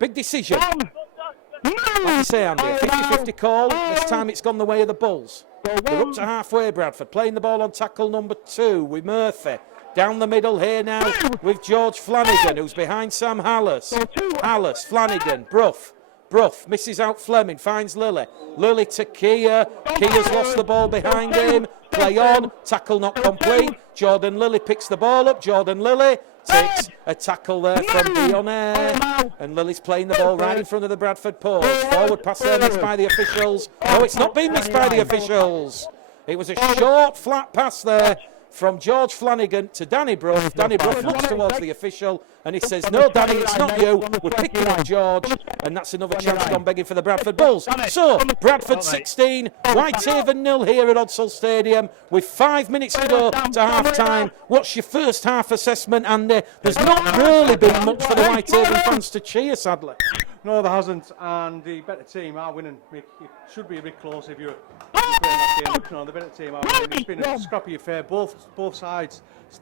Big decision. Like I say, Andy, 50-50 call. This time it's gone the way of the Bulls. They're up to halfway, Bradford, playing the ball on tackle number 2 with Murphy. Down the middle here now with George Flanagan, who's behind Sam Hallis. Hallis, Flanagan, Brough misses out Fleming, finds Lilly. Lilly to Kia. Kia's lost the ball behind him. Play on, tackle not complete. Jordan Lilly picks the ball up. Jordan Lilly takes a tackle there from Dionair. And Lilly's playing the ball right in front of the Bradford post. Forward pass there missed by the officials. No, it's not been missed by the officials. It was a short, flat pass there from George Flanagan to Danny Brough. Danny Brough looks towards the official and he says, no, Danny, it's not you. We're picking up George. And that's another chance gone begging for the Bradford Bulls. So, Bradford 16, Whitehaven 0 here at Odsal Stadium with 5 minutes to go to half-time. What's your first half assessment, Andy? There's not really been much for the Whitehaven fans to cheer, sadly. No, there hasn't, and the better team are winning. It should be a bit close if you're playing that game. No, the better team are winning. It's been a scrappy affair, both sides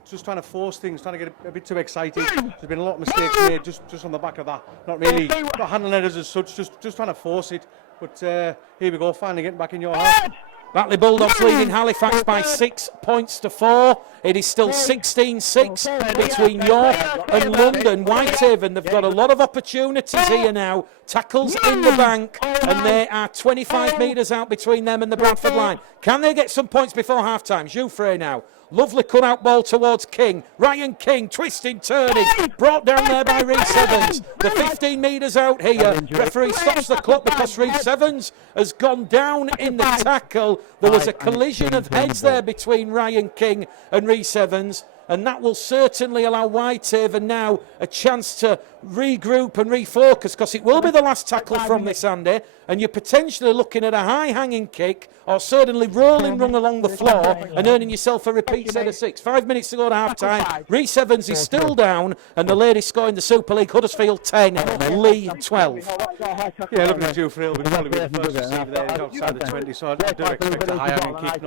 just trying to force things, trying to get a bit too excited. There's been a lot of mistakes made just on the back of that. Not handling it as such, just trying to force it. But here we go, finally getting back in your half. Batley Bulldogs leading Halifax by 6 points to 4. It is still 16-6 between York and London. Whitehaven, they've got a lot of opportunities here now. Tackles in the bank, and they are 25 metres out between them and the Bradford line. Can they get some points before half-time? Jouffre now. Lovely cut-out ball towards King. Ryan King, twisting, turning. Brought down there by Rhys Evans. The 15 metres out here. Referee stops the clock because Rhys Evans has gone down in the tackle. There was a collision of heads there between Ryan King and Rhys Evans. And that will certainly allow Whitehaven now a chance to regroup and refocus, because it will be the last tackle from this, Andy, and you're potentially looking at a high-hanging kick or certainly rolling rung along the floor and earning yourself a repeat set of 6. 5 minutes to go to half-time. Rhys Evans is still down, and the ladies scoring the Super League. Huddersfield 10, Lee 12. Yeah, looking at Jouffre, we'll probably be the first receiver there. He's outside the 20, so I don't expect a high-hanging kick.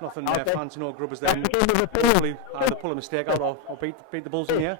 Nothing fancy, no grubbers there. Hopefully either pull a mistake out or beat the Bulls in here.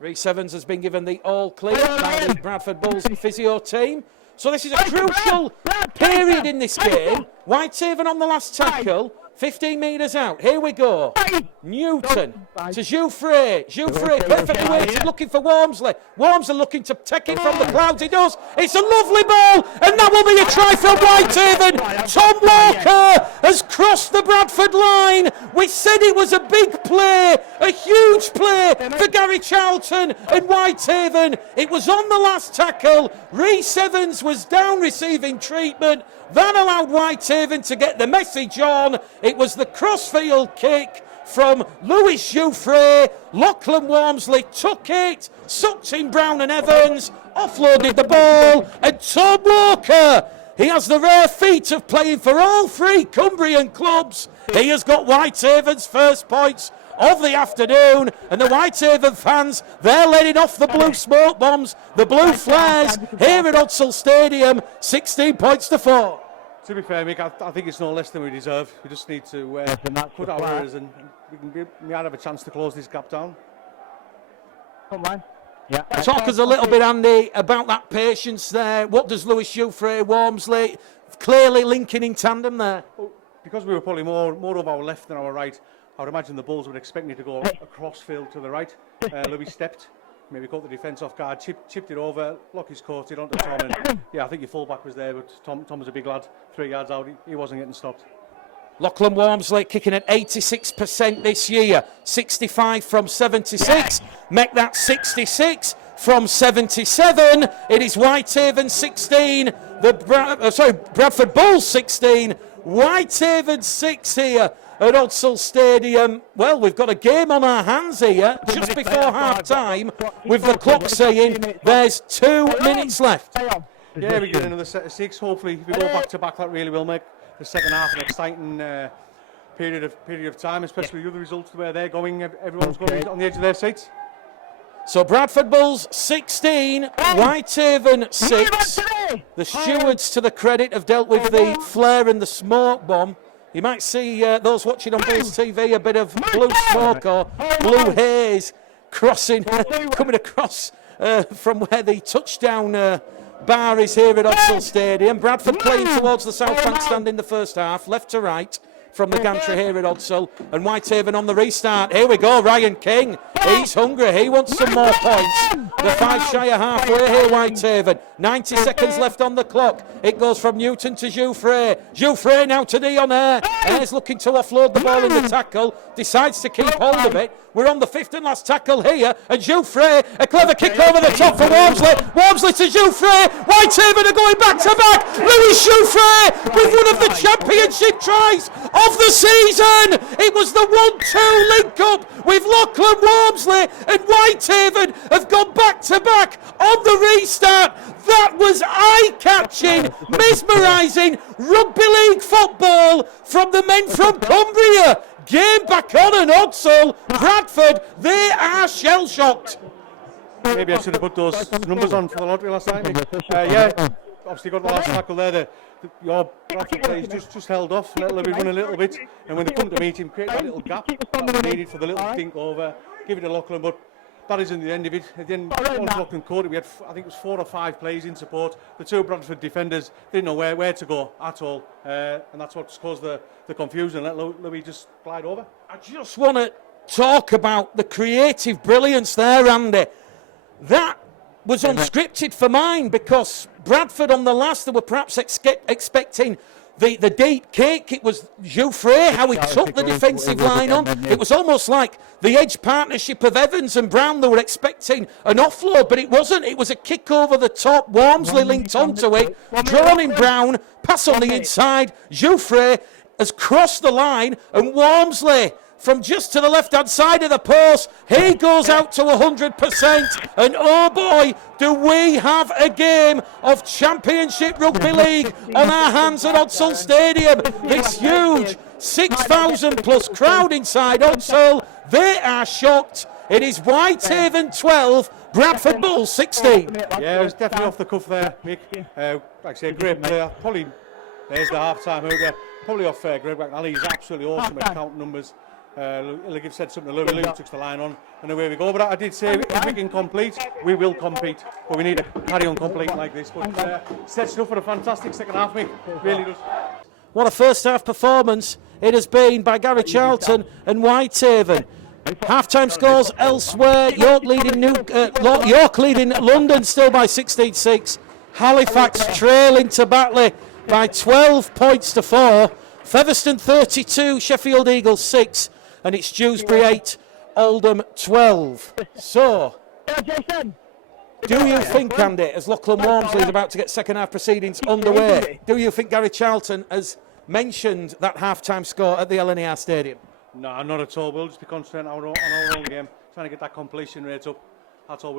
Rhys Evans has been given the all clear by the Bradford Bulls physio team. So this is a crucial period in this game. Whitehaven on the last tackle. 15 metres out. Here we go. Newton to Jouffre. Jouffre perfectly weighted, looking for Wormsley. Wormsley looking to take it from the clouds. He does. It's a lovely ball, and that will be a try from Whitehaven. Tom Walker has crossed the Bradford line. We said it was a big play, a huge play for Gary Charlton and Whitehaven. It was on the last tackle. Rhys Evans was down receiving treatment. That allowed Whitehaven to get the message on. It was the crossfield kick from Lewis Jouffre. Lachlan Wormsley took it, sucked in Brown and Evans, offloaded the ball, and Tom Walker, he has the rare feat of playing for all 3 Cumbrian clubs. He has got Whitehaven's first points of the afternoon, and the Whitehaven fans, they're letting off the blue smoke bombs, the blue flares here at Odsal Stadium. 16 points to 4. To be fair, Mick, I think it's no less than we deserve. We just need to put our errors, and we might have a chance to close this gap down. Come on. Yeah. Talk us a little bit, Andy, about that patience there. What does Lewis Jouffre, Walmsley, clearly linking in tandem there? Well, because we were probably more of our left than our right, I would imagine the Bulls would expect me to go across field to the right. Lewis stepped, maybe caught the defence off guard, chipped it over, Lockie's caught it onto Tom, and yeah, I think your fullback was there, but Tom was a big lad, 3 yards out, he wasn't getting stopped. Lachlan Walmsley kicking at 86% this year, 65 from 76. Make that 66 from 77. It is Whitehaven 16, Bradford Bulls 16, Whitehaven 6 here at Odsall Stadium. Well, we've got a game on our hands here just before half time, with the clock saying there's 2 minutes left. Yeah, we get another set of 6. Hopefully, if we go back to back, that really will make the second half an exciting period of time, especially with the other results where they're going. Everyone's going on the edge of their seats. So Bradford Bulls 16, Whitehaven 6. The stewards, to the credit, have dealt with the flare and the smoke bomb. You might see those watching on Bulls TV a bit of blue smoke or blue haze coming across from where the touchdown bar is here at Odsall Stadium. Bradford playing towards the south bank stand in the first half, left to right from the gantry here at Odsall, and Whitehaven on the restart. Here we go, Ryan King, he's hungry, he wants some more points. The 5 shy of halfway here, Whitehaven. 90 seconds left on the clock. It goes from Newton to Jouffre. Jouffre now to Dion Ayres. Ayres looking to offload the ball in the tackle, decides to keep hold of it. We're on the 5th and last tackle here, and Jouffre, a clever kick over the top for Walmsley. Walmsley to Jouffre. Whitehaven are going back to back. Lewis Jouffre with one of the championship tries of the season. It was the 1-2 link up with Lachlan Walmsley, and Whitehaven have gone back to back on the restart. That was eye-catching, mesmerising rugby league football from the men from Cumbria. Game back on and Odsall. Bradford, they are shell-shocked. Maybe I should have put those numbers on for the lottery last night. Yeah, obviously got the last tackle there. Your Bradford players just held off, let Levy run a little bit, and when they come to meet him, create that little gap that we needed for the little kink over, give it to Lachlan, but that isn't the end of it. At the end, once Lachlan caught it, we had, I think it was 4 or 5 plays in support. The 2 Bradford defenders didn't know where to go at all, and that's what's caused the confusion. Let Louis just glide over. I just want to talk about the creative brilliance there, Andy. That was unscripted for mine, because Bradford on the last, they were perhaps expecting the deep kick. It was Jouffre, how he took the defensive line on. It was almost like the edge partnership of Evans and Brown. They were expecting an offload, but it wasn't. It was a kick over the top. Walmsley linked onto it. Drawn in Brown, pass on the inside. Jouffre has crossed the line, and Walmsley from just to the left-hand side of the post, he goes out to 100%, and oh boy, do we have a game of Championship Rugby League on our hands at Odsall Stadium. This huge 6,000 plus crowd inside Odsall, they are shocked. It is Whitehaven 12, Bradford Bulls 16. Yeah, it was definitely off the cuff there, Mick. Like I say, great player. Probably, there's the half-time out there. Probably off Greg McNally. He's absolutely awesome at count numbers. Illigiv said something to Louis, took the line on, and away we go. But I did say, if we can complete, we will compete. But we need to carry on completing like this. But sets up for a fantastic second half, Mick. Really does. What a first half performance it has been by Gary Charlton and Whitehaven. Half-time scores elsewhere. York leading London still by 16-6. Halifax trailing to Batley by 12 points to 4. Featherstone 32, Sheffield Eagles 6, and it's Dewsbury 8, Oldham 12. So, do you think, Andy, as Lachlan Walmsley is about to get second half proceedings underway, do you think Gary Charlton has mentioned that half-time score at the LNER Stadium? No, not at all. We'll just be concentrating on our own game, trying to get that completion rate up. That's all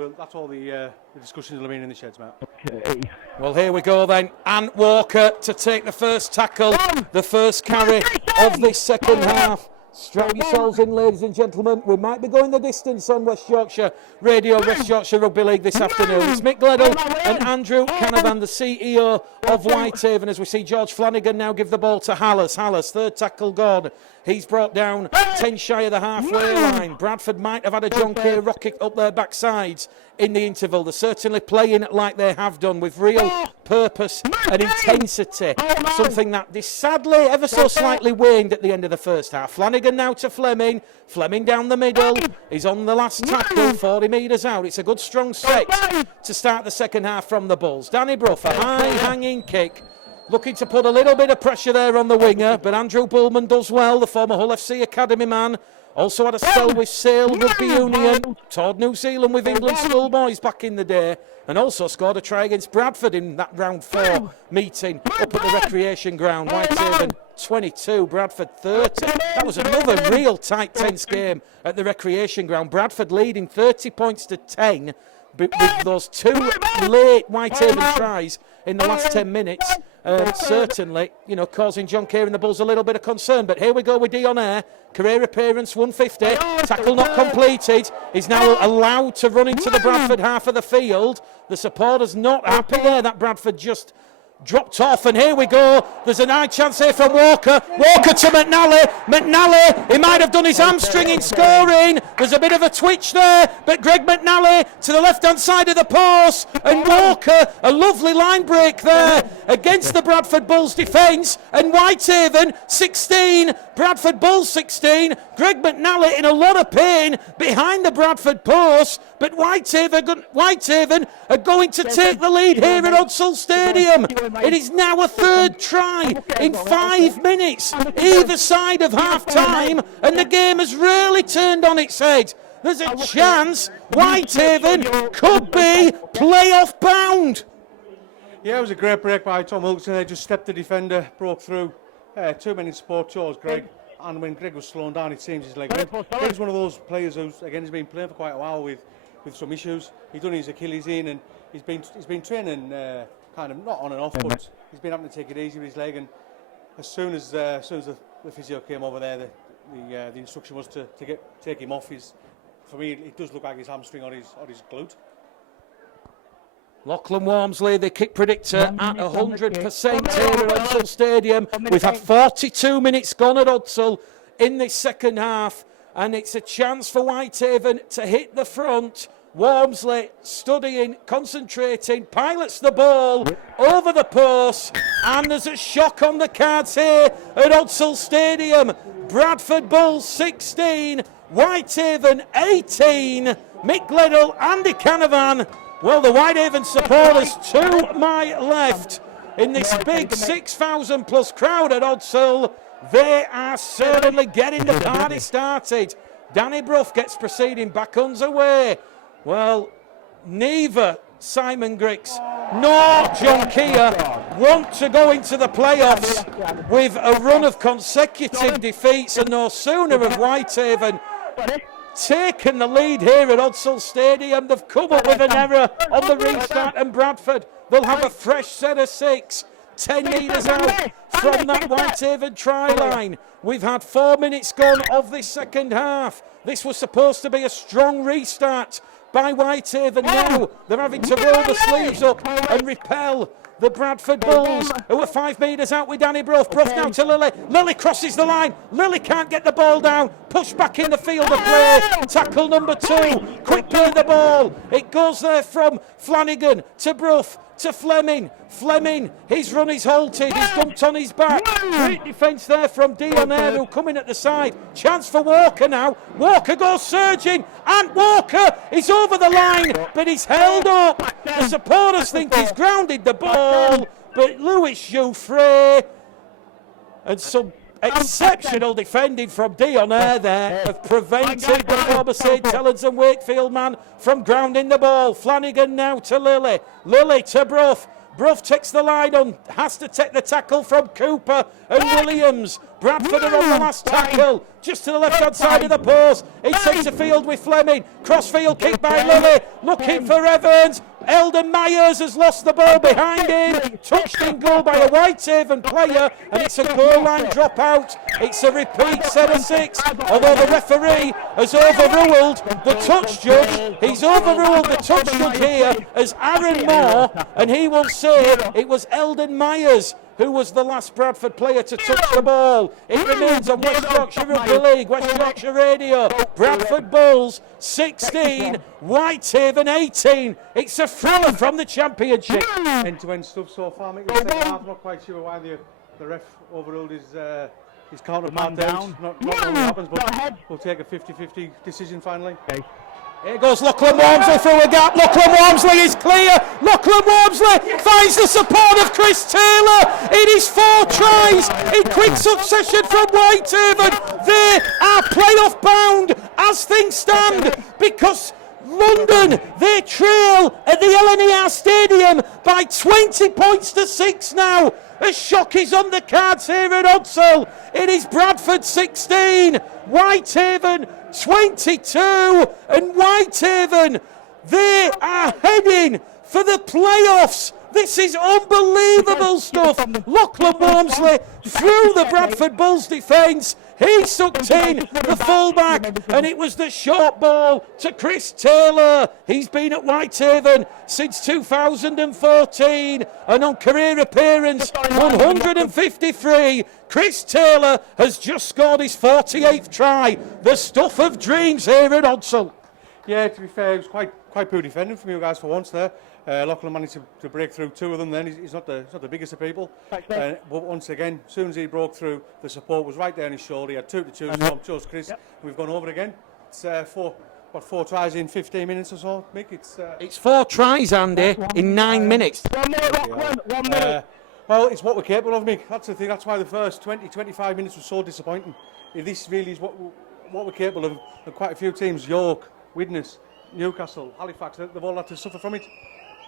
the discussions will have been in the sheds, mate. Okay. Well, here we go then. Ant Walker to take the first tackle, the first carry of this second half. Strap yourselves in, ladies and gentlemen. We might be going the distance on West Yorkshire Radio, West Yorkshire Rugby League this afternoon. It's Mick Gledall and Andrew Canavan, the CEO of Whitehaven, as we see George Flanagan now give the ball to Hallis. Hallis, third tackle gone. He's brought down 10 shy of the halfway line. Bradford might have had a John Kay rocket up their backsides. in the interval. They're certainly playing like they have done with real purpose and intensity, something that they sadly ever so slightly waned at the end of the first half. Flanagan now to Fleming. Fleming down the middle. He's on the last tackle, 40 metres out. It's a good strong set to start the second half from the Bulls. Danny Brough, a high hanging kick. Looking to put a little bit of pressure there on the winger, but Andrew Bullman does well, the former Hull FC Academy man. Also had a spell with Sale Rugby Union, toured New Zealand with England schoolboys back in the day, and also scored a try against Bradford in that round 4 meeting up at the recreation ground. Whitehaven 22, Bradford 30. That was another real tight, tense game at the recreation ground. Bradford leading 30 points to 10, but with those 2 late Whitehaven tries in the last 10 minutes, certainly, causing John Kerr and the Bulls a little bit of concern. But here we go with Dion Air. Career appearance, 150. Tackle not completed. He's now allowed to run into the Bradford half of the field. The supporters not happy there. That Bradford just dropped off, and here we go. There's an high chance here from Walker. Walker to McNally. McNally, he might have done his hamstring in scoring. There's a bit of a twitch there, but Greg McNally to the left-hand side of the post, and Walker, a lovely line break there against the Bradford Bulls defence, and Whitehaven 16, Bradford Bulls 16. Greg McNally in a lot of pain behind the Bradford post, but Whitehaven are going to take the lead here at Odsal Stadium. It is now a third try in 5 minutes, either side of half-time, and the game has really turned on its head. There's a chance Whitehaven could be playoff bound. Yeah, it was a great break by Tom Wilkinson. They just stepped the defender, broke through. Too many support chose Greg, and when Greg was slowing down, it seems his leg went. Greg's one of those players who's, again, has been playing for quite a while with some issues. He's done his Achilles in, and he's been training kind of not on and off, but he's been having to take it easy with his leg. And as soon as the physio came over there, the instruction was to take him off. For me, it does look like his hamstring or his glute. Lachlan Walmsley, the kick predictor, at 100% here at Odsal Stadium. We've had 42 minutes gone at Odsal in this second half, and it's a chance for Whitehaven to hit the front. Walmsley studying, concentrating, pilots the ball over the post, and there's a shock on the cards here at Odsal Stadium. Bradford Bulls 16, Whitehaven 18. Mick Liddell, Andy Canavan. Well, the Whitehaven supporters to my left in this big 6,000 plus crowd at Odsal. They are certainly getting the party started. Danny Brough gets proceeding back underway. Well, neither Simon Griggs nor John Keir want to go into the playoffs with a run of consecutive defeats, and no sooner have Whitehaven taken the lead here at Odsal Stadium, they've come up with an error on the restart, and Bradford, they'll have a fresh set of 6, 10 metres out from that Whitehaven try line. We've had 4 minutes gone of this second half. This was supposed to be a strong restart by Whitehaven. Now they're having to roll the sleeves up and repel the Bradford Bulls, who are 5 metres out with Danny Brough. Brough now to Lilly. Lilly crosses the line. Lilly can't get the ball down. Pushed back in the field of play. Tackle number 2. Quick play the ball. It goes there from Flanagan to Brough to Fleming. Fleming, his run is halted. He's dumped on his back. Great defence there from Dion Air, who coming at the side. Chance for Walker now. Walker goes surging, and Walker is over the line, but he's held up. The supporters think he's grounded the ball, but Lewis Jouffre and some exceptional defending from Dion Air there have prevented the former St Helens and Wakefield man from grounding the ball. Flanagan now to Lilly. Lilly to Brough. Brough takes the line on, has to take the tackle from Cooper and Williams. Bradford are on the last tackle, just to the left-hand side of the post. He takes the field with Fleming. Crossfield kick by Lilly, looking for Evans. Eldon Myers has lost the ball behind him. Touched in goal by a Whitehaven player, and it's a goal line dropout. It's a repeat set of 6, although the referee has overruled the touch judge. He's overruled the touch judge here as Aaron Moore, and he will say it was Eldon Myers who was the last Bradford player to touch the ball. It remains on West Yorkshire Rugby League, West Yorkshire Radio. Bradford Bulls 16, Whitehaven 18. It's a thriller from the Championship. End-to-end stuff so far, mate. I'm not quite sure why the ref overruled his counterpart down. Not what happens, but we'll take a 50-50 decision finally. Okay. Here goes Lachlan Walmsley through a gap. Lachlan Walmsley is clear. Lachlan Walmsley finds the support of Chris Taylor. It is 4 tries in quick succession from Whitehaven. They are playoff bound as things stand because London, they trail at the LNER Stadium by 20 points to 6 now. A shock is on the cards here at Odsal. It is Bradford 16, Whitehaven 22, and Whitehaven, they are heading for the playoffs. This is unbelievable stuff. Lachlan Walmsley through the Bradford Bulls defence. He sucked in the fullback, and it was the short ball to Chris Taylor. He's been at Whitehaven since 2014, and on career appearance 153. Chris Taylor has just scored his 48th try. The stuff of dreams here at Odsal. Yeah, to be fair, it was quite poor defending from you guys for once there. Lachlan managed to break through 2 of them then. He's not the biggest of people. But once again, as soon as he broke through, the support was right there on his shoulder. He had 2 to choose from, chose Chris. Yep. We've gone over again. It's 4 tries in 15 minutes or so, Mick? It's 4 tries, Andy, in 9 minutes. 1 minute, Lachlan, 1 minute. Well, it's what we're capable of, Mick. That's the thing. That's why the first 20-25 minutes was so disappointing. If this really is what we're capable of, and quite a few teams, York, Widnes, Newcastle, Halifax, they've all had to suffer from it.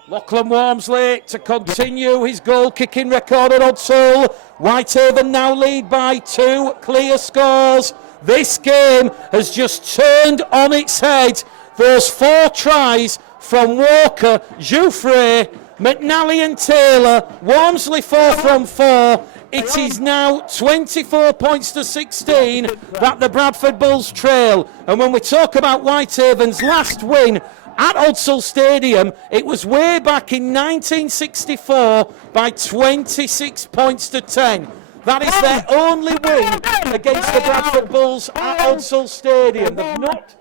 Lachlan Walmsley to continue his goal-kicking record at Odsal. Whitehaven now lead by 2 clear scores. This game has just turned on its head. Those 4 tries from Walker, Jouffre, McNally and Taylor. Walmsley 4 from 4. It is now 24 points to 16 that the Bradford Bulls trail. And when we talk about Whitehaven's last win at Odsal Stadium, it was way back in 1964 by 26 points to 10. That is their only win against the Bradford Bulls at Odsal Stadium. They've not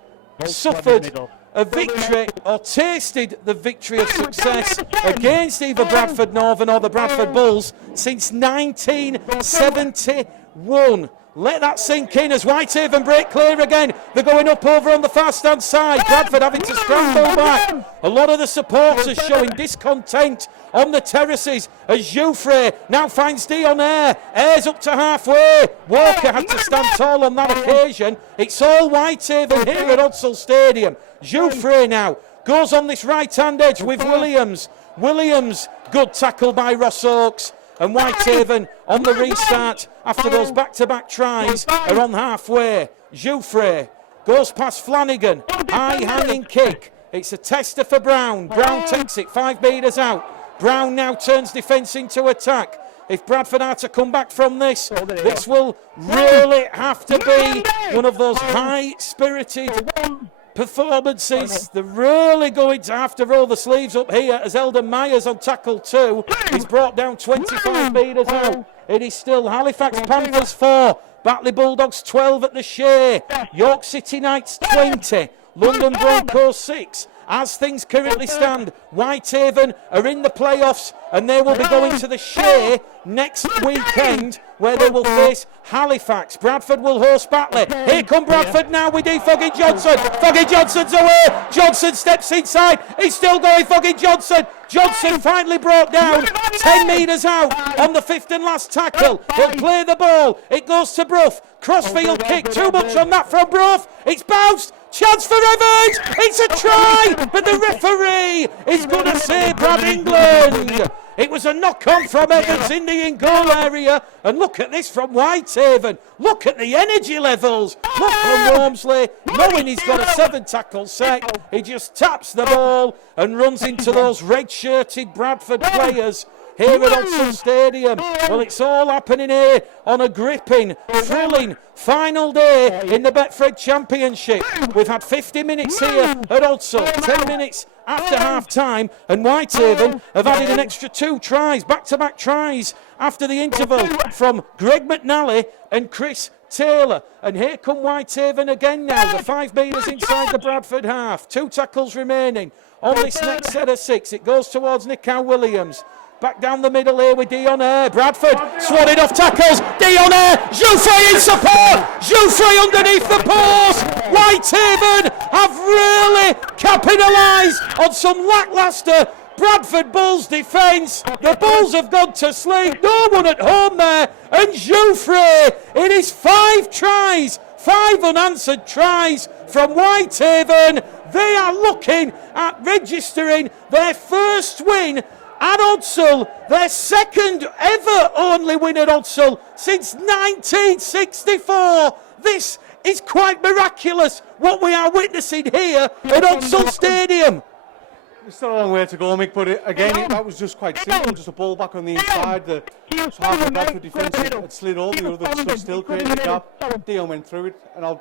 suffered a victory or tasted the victory of success against either Bradford Northern or the Bradford Bulls since 1971. Let that sink in as Whitehaven break clear again. They're going up over on the far stand side. Bradford having to scramble back. A lot of the supporters showing discontent on the terraces as Jouffre now finds Dion Ayre. Ayre's up to halfway. Walker had to stand tall on that occasion. It's all Whitehaven here at Odsal Stadium. Jouffre now goes on this right-hand edge with Williams. Williams, good tackle by Ross Oakes. And Whitehaven on the restart after those back-to-back tries are on halfway. Jouffre goes past Flanagan. High-hanging kick. It's a tester for Brown. Brown takes it 5 metres out. Brown now turns defence into attack. If Bradford are to come back from this, this will really have to be one of those high-spirited performances. They're really going to have to roll the sleeves up here as Eldon Myers on tackle 2. He's brought down 25 metres out. It is still Halifax Panthers 4, Batley Bulldogs 12 at the Shea, York City Knights 20, London Broncos 6. As things currently stand, Whitehaven are in the playoffs and they will be going to the Shea next weekend where they will face Halifax. Bradford will host Batley. Here come Bradford now with Foggy Johnson. Foggy Johnson's away. Johnson steps inside. He's still going, Foggy Johnson. Johnson finally brought down 10 metres out on the 5th and last tackle. He'll clear the ball. It goes to Brough. Crossfield kick. Too much on that from Brough. It's bounced. Chance for Evans. It's a try, but the referee is going to say Brad England. It was a knock-on from Evans in the in-goal area. And look at this from Whitehaven. Look at the energy levels. Look from Walmsley, knowing he's got a 7-tackle set. He just taps the ball and runs into those red-shirted Bradford players here at Odsal Stadium. Well, it's all happening here on a gripping, thrilling final day in the Betfred Championship. We've had 50 minutes here at Odsal, 10 minutes after half-time, and Whitehaven have added an extra 2 tries, back-to-back tries, after the interval from Greg McNally and Chris Taylor. And here come Whitehaven again now, the 5 metres inside the Bradford half. 2 tackles remaining on this next set of 6. It goes towards Nick Williams. Back down the middle here with Dion Air. Bradford swatted off tackles. Dion Air. Jouffre in support. Jouffre underneath the post. Whitehaven have really capitalised on some lacklustre Bradford Bulls defence. The Bulls have gone to sleep. No one at home there. And Jouffre, it is 5 tries, 5 unanswered tries from Whitehaven. They are looking at registering their first win at Odsal, their second ever only win at Odsal since 1964. This is quite miraculous, what we are witnessing here at Odsal Stadium. There's still a long way to go, Mick, but that was just quite simple, just a ball back on the inside. The half of the Bradford defence had slid over, the other stood still, created a gap. Dion went through it, and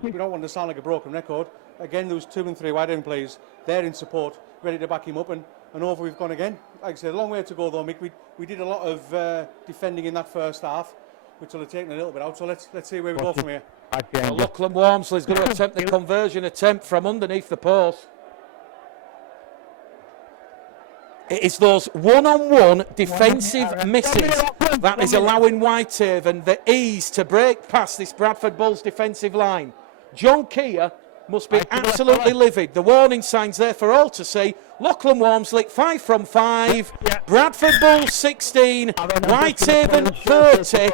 we don't want to sound like a broken record. Again, there was 2 and 3 Whitehaven players there in support, ready to back him up, and over we've gone again. Like I said, a long way to go though, Mick. We did a lot of defending in that first half, which will have taken a little bit out, so let's see where we go from here. Well, Lachlan Walmsley's going to attempt the conversion attempt from underneath the post. It is those one-on-one defensive misses that is allowing Whitehaven the ease to break past this Bradford Bulls defensive line. John Keir must be absolutely livid. The warning signs there for all to see. Lachlan Walmsley, 5 from 5. Bradford Bulls 16. Whitehaven 30.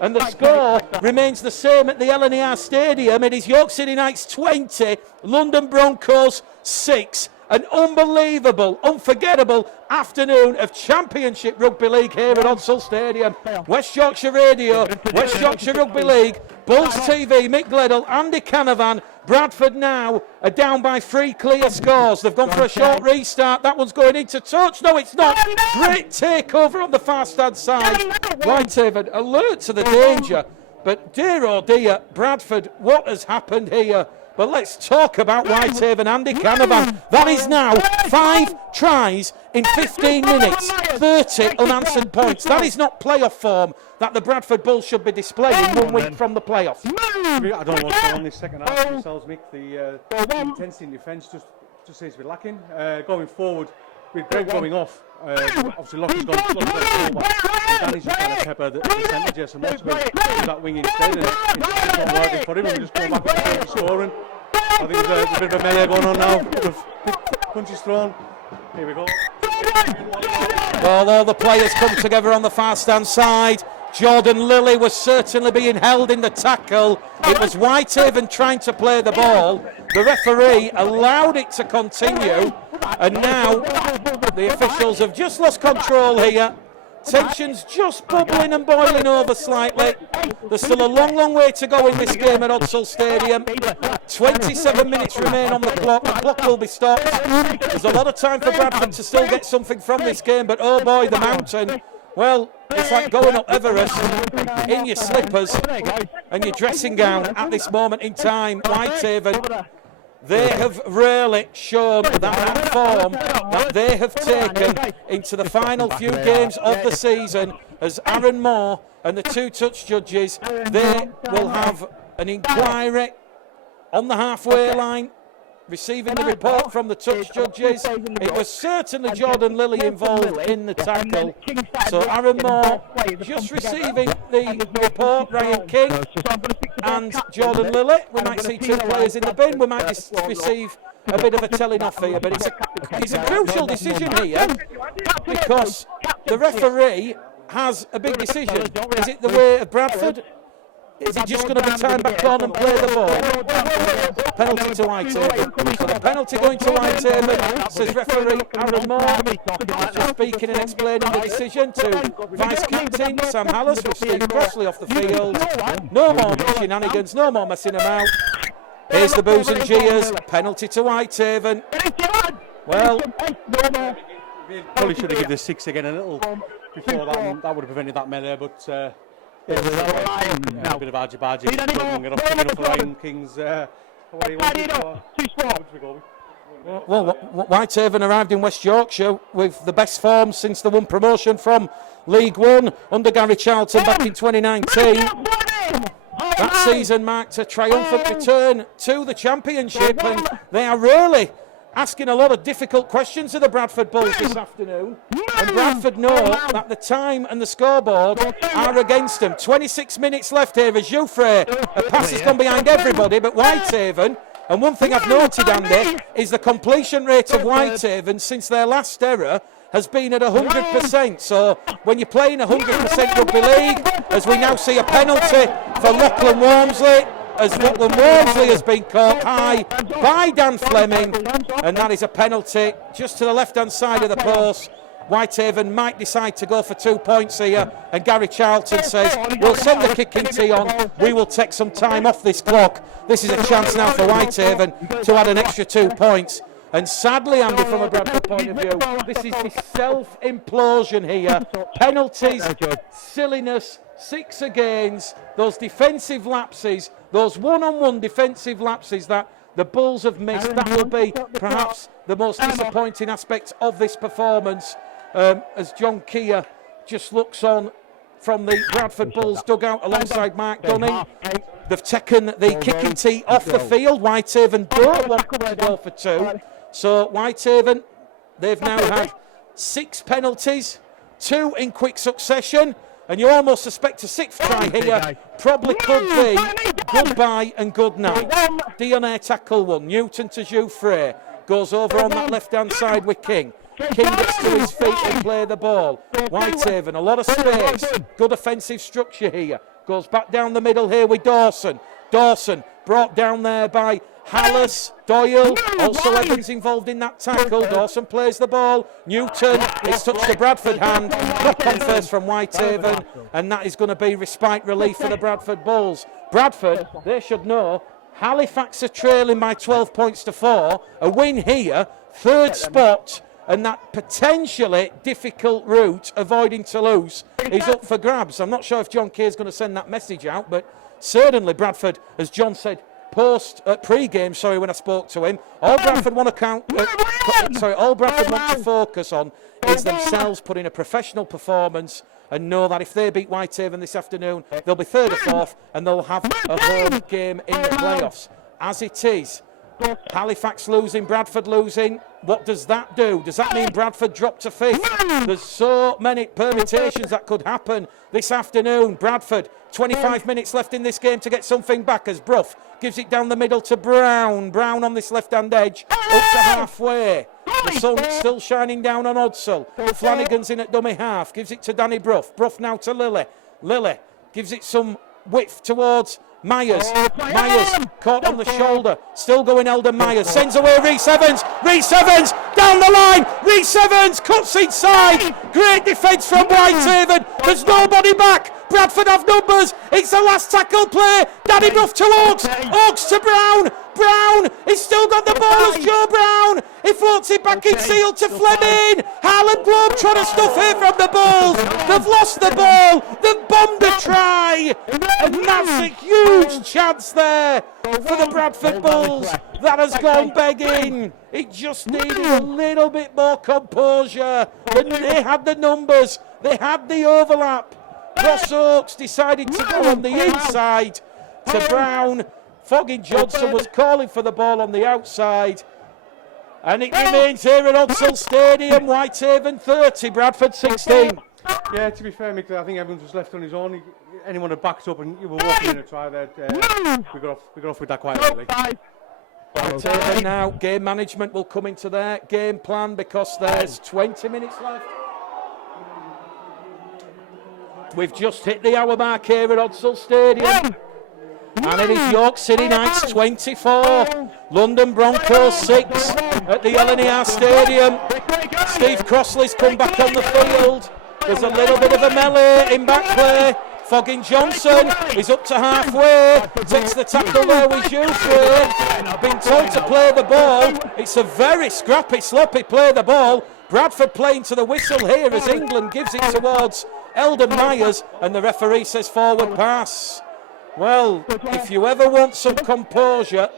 And the score remains the same at the LNER Stadium. It is York City Knights 20. London Broncos 6. An unbelievable, unforgettable afternoon of Championship Rugby League here at Odsal Stadium. West Yorkshire Radio, West Yorkshire Rugby League, Bulls TV, Mick Gledall, Andy Canavan. Bradford now are down by 3 clear scores. They've gone for a short restart. That one's going into touch. No, it's not. Great takeover on the far stand side. Whitehaven alert to the danger. But dear oh dear, Bradford, what has happened here? But let's talk about Whitehaven. Andy Canavan. That is now 5 tries in 15 minutes, 30 unanswered points. That is not playoff form that the Bradford Bulls should be displaying 1 week from the playoffs. I don't know what's going on this second half themselves, Mick. The intensity in defence just seems to be lacking. Going forward, with Greg going off, obviously Lockie's gone fullback, and Danny's just trying to pepper the centre, Jason Mott's going to that wing instead, and it's not working for him, and we just go back and scoring. I think there's a bit of a melee going on now, bit of punches thrown. Here we go. Well, all the players come together on the far stand side. Jordan Lilly was certainly being held in the tackle. It was Whitehaven trying to play the ball. The referee allowed it to continue, and now the officials have just lost control here. Tension's just bubbling and boiling over slightly. There's still a long, long way to go in this game at Odsal Stadium. 27 minutes remain on the clock. The clock will be stopped. There's a lot of time for Bradford to still get something from this game, but oh boy, the mountain. Well, it's like going up Everest in your slippers and your dressing gown at this moment in time. Whitehaven, they have really shown that form that they have taken into the final few games of the season, as Aaron Moore and the 2 touch judges, they will have an inquiry on the halfway line, receiving the report from the touch judges. It was certainly Jordan Lilly involved in the tackle. So Aaron Moore just receiving the report, Ryan King and Jordan Lilly. We might see 2 players in the bin. We might receive a bit of a telling off here, but it's a crucial decision here, because the referee has a big decision. Is it the way of Bradford? Is it just going to be time back on and play the ball? Penalty to Whitehaven. So the penalty going to Whitehaven, says referee Aaron Moore. Just speaking and explaining the decision to Vice-Captain Sam Hallis with Steve Crossley off the field. No more shenanigans, no more messing about. Here's the boos and jeers. Penalty to Whitehaven. Well, probably should have given the 6 again a little before that. That would have prevented that melee, but a bit of argy-bargy. Picking up Ryan King's what do you want? Well, Whitehaven arrived in West Yorkshire with the best form since they won promotion from League One under Gary Charlton back in 2019. That season marked a triumphant return to the Championship, and they are really asking a lot of difficult questions of the Bradford Bulls this afternoon. And Bradford know that the time and the scoreboard are against them. 26 minutes left here as Jouffre. A pass has gone behind everybody but Whitehaven. And one thing I've noted, Andy, is the completion rate of Whitehaven since their last error has been at 100%. So when you're playing 100% rugby league, as we now see a penalty for Lachlan Walmsley, as Lachlan Walmsley has been caught high by Dan Fleming, and that is a penalty just to the left-hand side of the post. Whitehaven might decide to go for 2 points here, and Gary Charlton says, we'll send the kicking tee on, we will take some time off this clock. This is a chance now for Whitehaven to add an extra 2 points. And sadly, Andy, from a Bradford point of view, this is the self-implosion here. Penalties, silliness, 6 against, those defensive lapses, those one-on-one defensive lapses that the Bulls have missed. That will be perhaps the most disappointing aspect of this performance, as John Keir just looks on from the Bradford Bulls dugout alongside Mark Dunning. They've taken the kicking tee off the field. Whitehaven don't want to go for 2. So Whitehaven, they've now had 6 penalties, 2 in quick succession, and you almost suspect a 6th try here probably could be goodbye and good night. Dionnair tackle one, Newton to Jouffre, goes over on that left-hand side with King. King gets to his feet and play the ball. Whitehaven, a lot of space, good offensive structure here. Goes back down the middle here with Dawson. Dawson brought down there by Hallis, Doyle, also Evans involved in that tackle. Dawson plays the ball. Newton, it's touched the Bradford hand. Knock on first from Whitehaven, and that is going to be respite relief for the Bradford Bulls. Bradford, they should know, Halifax are trailing by 12 points to 4. A win here, 3rd spot, and that potentially difficult route, avoiding Toulouse, is up for grabs. I'm not sure if John Keir is going to send that message out, but certainly Bradford, as John said, pre-game, when I spoke to him, all Bradford want to focus on is themselves putting a professional performance, and know that if they beat Whitehaven this afternoon, they'll be 3rd or 4th, and they'll have a home game in the playoffs. As it is, Halifax losing, Bradford losing. What does that do? Does that mean Bradford drop to 5th? There's so many permutations that could happen this afternoon. Bradford, 25 minutes left in this game to get something back as Brough gives it down the middle to Brown. Brown on this left-hand edge, up to halfway. The sun still shining down on Odsall. Flanagan's in at dummy half, gives it to Danny Brough. Brough now to Lilly. Lilly gives it some width towards Myers. Myers caught on the shoulder. Still going Eldon Myers. Sends away Rhys Evans. Rhys Evans down the line. Rhys Evans cuts inside. Great defence from Whitehaven. There's nobody back. Bradford have numbers. It's the last tackle play. Danny Brough to Oakes. Oakes to Brown. Brown. He's still got the ball as Joe Brown. He floats it back in seal to Fleming. Harlan Globe trying to stuff here from the Bulls. They've lost the ball. They've bombed a try. And that's a huge chance there for the Bradford Bulls. That has gone begging. It just needed a little bit more composure. They had the numbers. They had the overlap. Ross Oakes decided to go on the inside to Brown. Foggin Johnson was calling for the ball on the outside. And it remains here at Odsall Stadium. Whitehaven 30, Bradford 16. Yeah, to be fair, Mick, I think Evans was left on his own. Anyone had backed up and you were walking in a try there. We got off with that quite early. Whitehaven now, game management will come into their game plan because there's 20 minutes left. We've just hit the hour mark here at Odsall Stadium. And it is York City Knights 24, London Broncos 6 at the LNER Stadium. Steve Crossley's come back on the field. There's a little bit of a melee in back play. Foggin Johnson is up to halfway, takes the tackle there with Jouffre. Been told to play the ball. It's a very scrappy, sloppy play the ball. Bradford playing to the whistle here as England gives it towards Eldon Myers, and the referee says forward pass. Well, if you ever want some composure,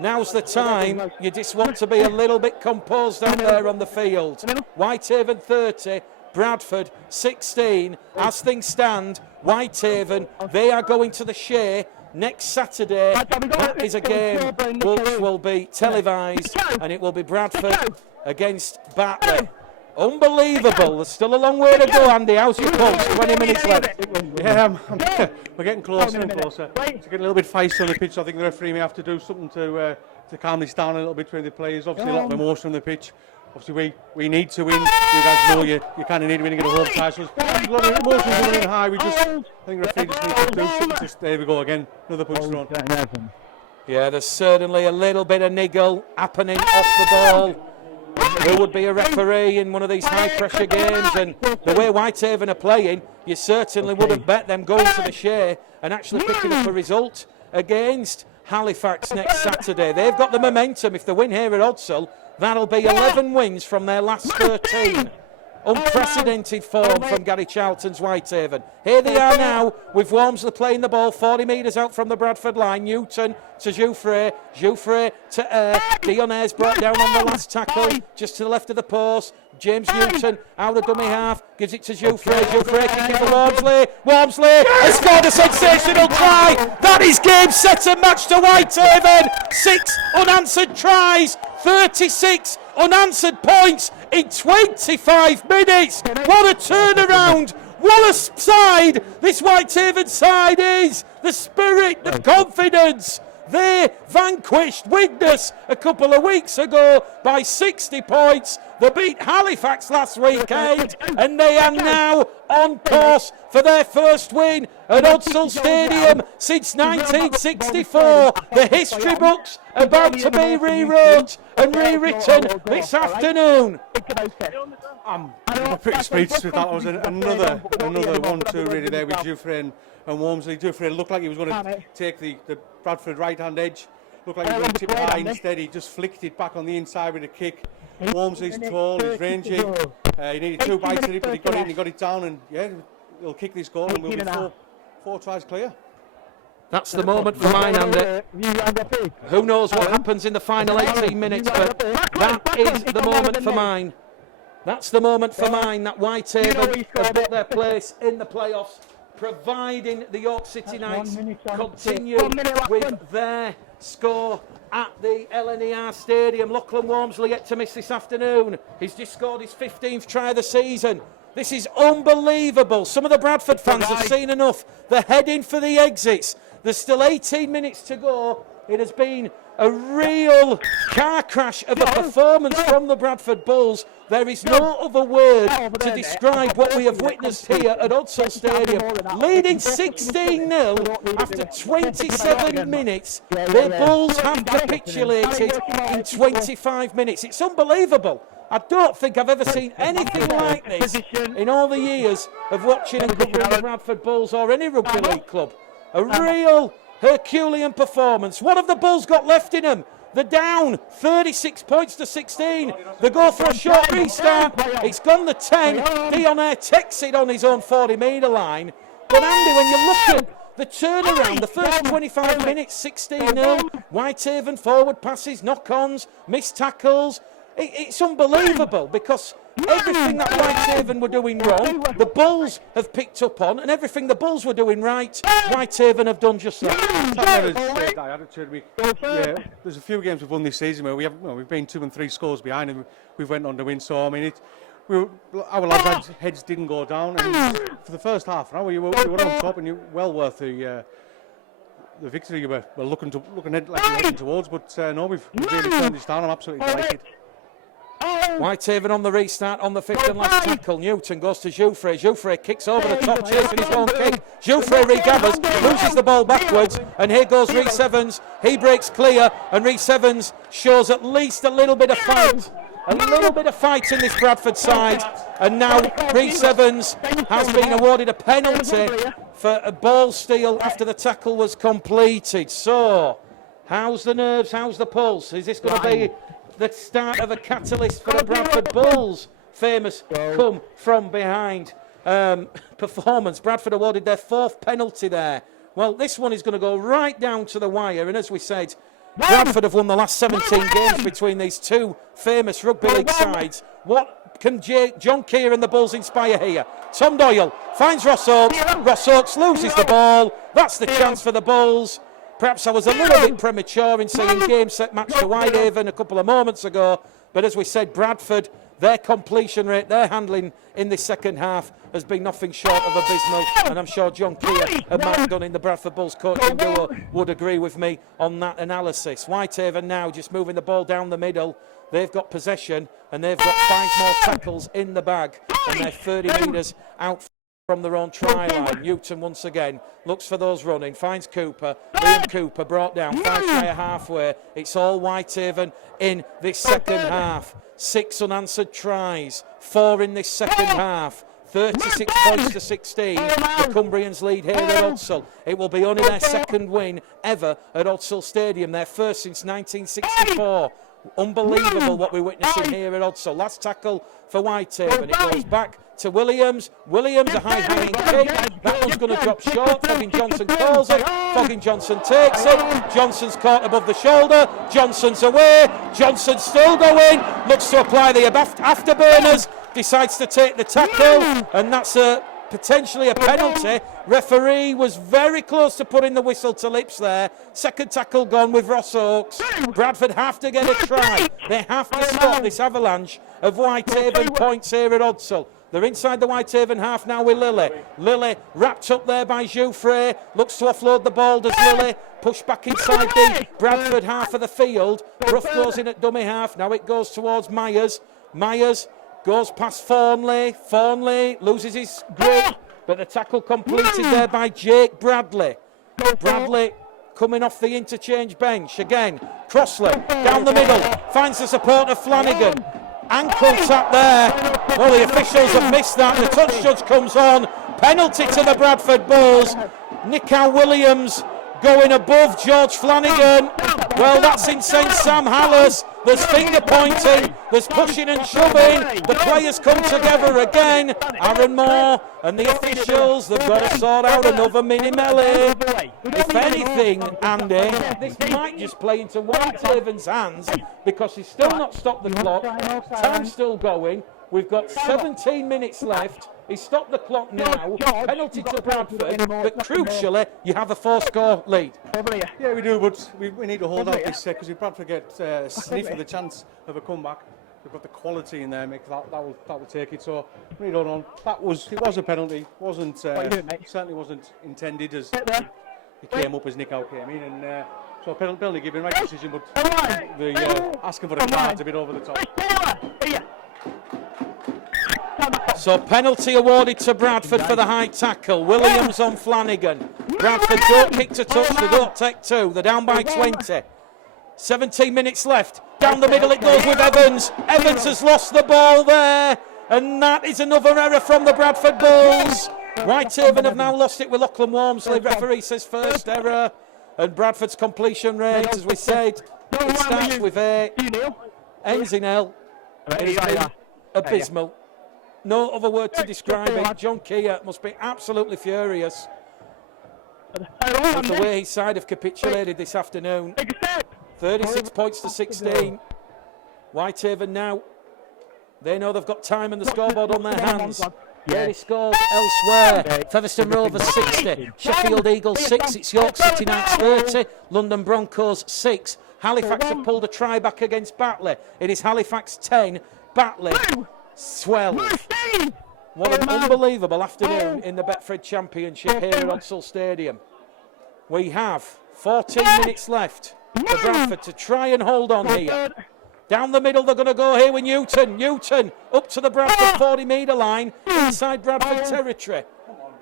now's the time. You just want to be a little bit composed out there on the field. Whitehaven 30, Bradford 16. As things stand, Whitehaven, they are going to the Shea next Saturday. That is a game which will be televised, and it will be Bradford against Batley. Unbelievable. There's still a long way to go, Andy. How's your pulse? 20 minutes left. Yeah, we're getting closer and closer. It's getting a little bit feisty on the pitch. I think the referee may have to do something to calm this down a little bit between the players. Obviously, a lot of emotion on the pitch. Obviously, we need to win. You guys know you kind of need to win to get a home tie. So there's a lot of emotions running high. I think the referee just needs to do something. There we go again. Another punch thrown. Yeah, there's certainly a little bit of niggle happening off the ball. Who would be a referee in one of these high-pressure games? And the way Whitehaven are playing, you certainly wouldn't bet them going to the Shea and actually picking up a result against Halifax next Saturday. They've got the momentum. If they win here at Odsall, that'll be 11 wins from their last 13. Unprecedented form from Gary Charlton's Whitehaven. Here they are now with Walmsley playing the ball 40 metres out from the Bradford line. Newton to Jouffre, Jouffre to Eyre. Dion Eyre's brought down on the last tackle, just to the left of the post. James Newton out of dummy half, gives it to Jouffre. Jouffre kicking for Walmsley. Walmsley has scored a sensational try. That is game, set and match to Whitehaven. 6 unanswered tries, 36 unanswered points in 25 minutes. What a turnaround. What a side this Whitehaven side is. The spirit, the confidence. They vanquished Widnes a couple of weeks ago by 60 points. They beat Halifax last weekend, and they are now on course for their first win at Odsall Stadium since 1964. The history books about to be rewrote and rewritten this afternoon. I'm pretty speechless with that. It was another 1-2 really there with Jouffre and Walmsley. Jouffre looked like he was going to take the Bradford right-hand edge. Looked like he was going to tip it high. Instead, he just flicked it back on the inside with a kick. Walmsley's tall, he's rangy. He needed 2 bites at it, but he got it down, and yeah, he'll kick this goal and we'll be four tries clear. That's the moment for mine, Andy. Who knows what happens in the final 18 minutes, but that is the moment for mine. That's the moment for mine, that Whitehaven have got their place in the playoffs, providing the York City Knights continue with their score at the LNER Stadium. Lachlan Walmsley yet to miss this afternoon. He's just scored his 15th try of the season. This is unbelievable. Some of the Bradford fans have seen enough. They're heading for the exits. There's still 18 minutes to go. It has been a real car crash of a performance from the Bradford Bulls. There is no other word to describe what we have witnessed here at Odsall Stadium. Leading 16-0 after 27 minutes. The Bulls have capitulated in 25 minutes. It's unbelievable. I don't think I've ever seen anything like this in all the years of watching and covering the Bradford Bulls or any rugby league club. A real Herculean performance. What have the Bulls got left in them? They're down 36 points to 16. They go for a short restart. It's gone the 10. Dion Eyre takes it on his own 40-metre line. But Andy, when you look at the turnaround, the first 25 minutes, 16-0, Whitehaven forward passes, knock-ons, missed tackles. It's unbelievable because everything that Whitehaven were doing wrong, the Bulls have picked up on, and everything the Bulls were doing right, Whitehaven have done just that. Yeah, there's a few games we've won this season where we've been 2 and 3 scores behind and we've went on to win. So I mean, our lads' heads didn't go down, and for the first half an hour you were on top, and you were well worth the victory you were looking towards. But no, we've really turned this down. I'm absolutely delighted. Whitehaven on the restart on the 5th and last tackle. Newton goes to Jouffre. Jouffre kicks over the top, chasing his own kick. Jouffre regathers, loses the ball backwards, and here goes Rhys Evans. He breaks clear, and Rhys Evans shows at least a little bit of fight. A little bit of fight in this Bradford side, and now Rhys Evans has been awarded a penalty for a ball steal after the tackle was completed. So, how's the nerves? How's the pulse? Is this going to be the start of a catalyst for the Bradford Bulls? Famous come from behind performance. Bradford awarded their 4th penalty there Well, this one is going to go right down to the wire, and as we said, Bradford have won the last 17 games between these two famous rugby league sides. What can John Keir and the Bulls inspire here? Tom Doyle finds Ross Oakes. Ross Oakes loses the ball. That's the chance for the Bulls. Perhaps I was a little bit premature in saying game set match to Whitehaven a couple of moments ago, but as we said, Bradford, their completion rate, their handling in this second half has been nothing short of abysmal, and I'm sure John Keir and Mark Dunn, the Bradford Bulls coaching duo, would agree with me on that analysis. Whitehaven now just moving the ball down the middle. They've got possession, and they've got 5 more tackles in the bag, and they're 30 metres out from their own try line. Newton once again looks for those running, finds Cooper. Liam Cooper brought down 5 shy of halfway. It's all Whitehaven in this second half. 6 unanswered tries, 4 in this second half. 36 points to 16. The Cumbrians lead here at Odsall. It will be only their second win ever at Odsall Stadium, their first since 1964. Unbelievable what we're witnessing here at Odsall. Last tackle for Whitehaven. It goes back to Williams. Williams, a high-hanging kick. That one's going to drop short. Fogging Johnson calls it. Fogging Johnson takes it. Johnson's caught above the shoulder. Johnson's away. Johnson's still going. Looks to apply the afterburners. Decides to take the tackle. And that's potentially a penalty. Referee was very close to putting the whistle to lips there. Second tackle gone with Ross Oakes. Bradford have to get a try. They have to stop this avalanche of Whitehaven points here at Odsall. They're inside the Whitehaven half now with Lilly. Lilly wrapped up there by Jouffre. Looks to offload the ball, does Lilly. Push back inside the Bradford half of the field. Rough goes in at dummy half. Now it goes towards Myers. Myers goes past Fawnley. Fawnley loses his grip, but the tackle completed there by Jake Bradley. Bradley coming off the interchange bench again. Crossley down the middle, finds the support of Flanagan. Ankle tap there. Well, the officials have missed that. The touch judge comes on. Penalty to the Bradford Bulls. Nicow Williams going above George Flanagan. Well, that's insane. Sam Hallis. There's finger pointing. There's pushing and shoving. The players come together again. Aaron Moore and the officials, they've got to sort out another mini melee. If anything, Andy, this might just play into Whitehaven's hands because he's still not stopped the clock. Time's still going. We've got 17 minutes left. He stopped the clock now. Penalty to Bradford, but crucially, you have a 4-score lead. Yeah, we do, but we need to hold out this because if Bradford get a sniff of the chance of a comeback, we've got the quality in there. Make that will take it. So we need to hold on. It was a penalty. Certainly wasn't intended as he came up as Nicow came in, and so penalty given, right decision, but the asking for a card's a bit over the top. So penalty awarded to Bradford for the high tackle. Williams on Flanagan. Bradford don't kick to touch, they don't take 2. They're down by 20. 17 minutes left. Down the middle it goes with Evans. Evans has lost the ball there. And that is another error from the Bradford Bulls. Whitehaven have now lost it with Lachlan Walmsley. Referee says first error. And Bradford's completion rate, as we said, it starts with A, ends in L. It has been abysmal. No other word to describe it. John Keir must be absolutely furious with the way his side have capitulated this afternoon. 36 points to 16. Whitehaven now, they know they've got time and the scoreboard on their hands. Early scores elsewhere. Featherstone Rovers 60, Sheffield Eagles 6, it's York City Knights 30, London Broncos 6. Halifax have pulled a try back against Batley. It is Halifax 10, Batley 12. What an unbelievable afternoon in the Betfred Championship here at Odsall Stadium. We have 14 minutes left for Bradford to try and hold on here. Down the middle they're going to go here with Newton. Newton up to the Bradford 40-metre line inside Bradford territory.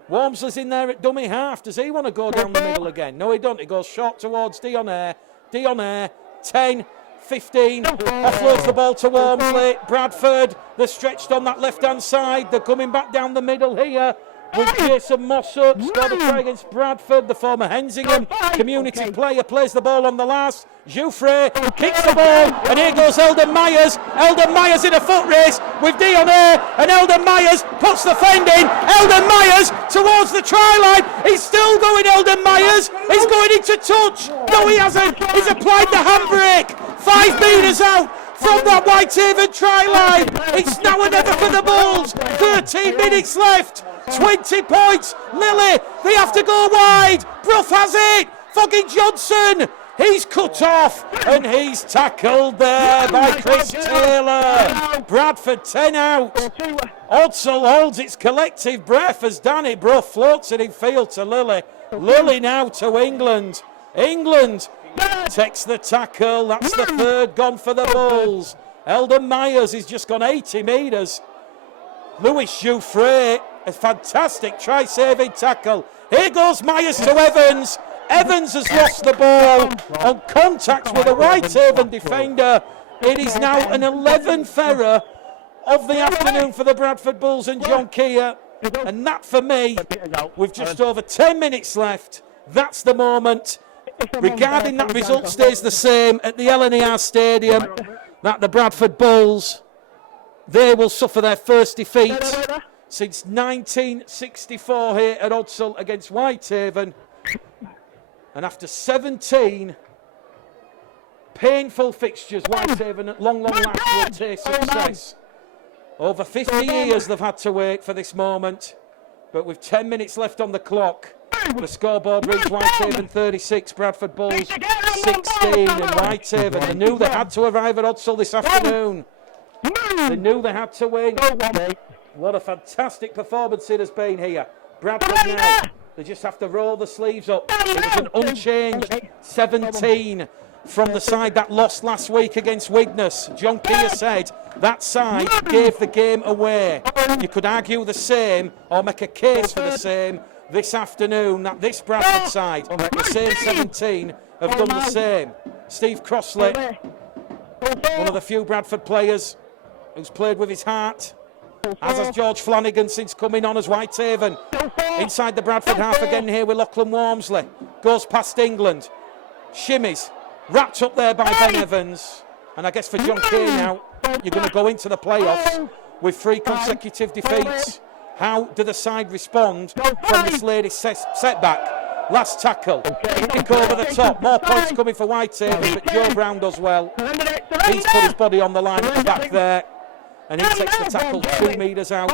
Walmsley's in there at dummy half. Does he want to go down the middle again? No, he doesn't. He goes short towards Dionair. Dionair, 10, 15, offloads the ball to Walmsley. Bradford, they're stretched on that left-hand side. They're coming back down the middle here. with Jason Mossop. Scored a try against Bradford. The former Hensingham community player plays the ball on the last. Jouffre kicks the ball, and here goes Eldon Myers. Eldon Myers in a foot race with Dion Air, and Eldon Myers puts the fend in. Eldon Myers towards the try line. He's still going, Eldon Myers. He's going into touch. No, he hasn't. He's applied the handbrake. 5 metres out from that Whitehaven try line. It's now or never for the Bulls. 13 minutes left. 20 points. Lily, they have to go wide. Brough has it. Fucking Johnson. He's cut off, and he's tackled there by Chris Taylor. Bradford 10 out. Odsal holds its collective breath as Danny Brough floats it in field to Lily. Lily now to England. England takes the tackle. That's the third gone for the Bulls. Eldon Myers has just gone 80 metres. Louis Jouffre, a fantastic try-saving tackle. Here goes Myers to Evans. Evans has lost the ball on contact with a Whitehaven defender. It is now an 11th error of the afternoon for the Bradford Bulls and John Keir. And that, for me, with just over 10 minutes left, that's the moment. Regarding that result stays the same at the LNER Stadium, that the Bradford Bulls, they will suffer their first defeat since 1964 here at Odsal against Whitehaven. And after 17 painful fixtures, Whitehaven at long last will taste success. Over 50 years they've had to wait for this moment. But with 10 minutes left on the clock, the scoreboard reads Whitehaven 36, Bradford Bulls 16. And Whitehaven, they knew they had to arrive at Odsal this afternoon. They knew they had to win. What a fantastic performance it has been here. Bradford now, they just have to roll the sleeves up. It was an unchanged 17 from the side that lost last week against Widnes. John Keir said that side gave the game away. You could argue the same or make a case for the same this afternoon, that this Bradford side, the same 17, have done the same. Steve Crossley, one of the few Bradford players who's played with his heart, as has George Flanagan since coming on as Whitehaven. Inside the Bradford half again here with Lachlan Walmsley. Goes past England. Shimmies. Wrapped up there by Ben Evans. And I guess for John Keir now, you're going to go into the playoffs with 3 consecutive defeats. How do the side respond from this latest setback? Last tackle. Kick over the top. More points coming for Whitehaven, but Joe Brown does well. He's put his body on the line at the back there. And he takes the tackle 2 metres out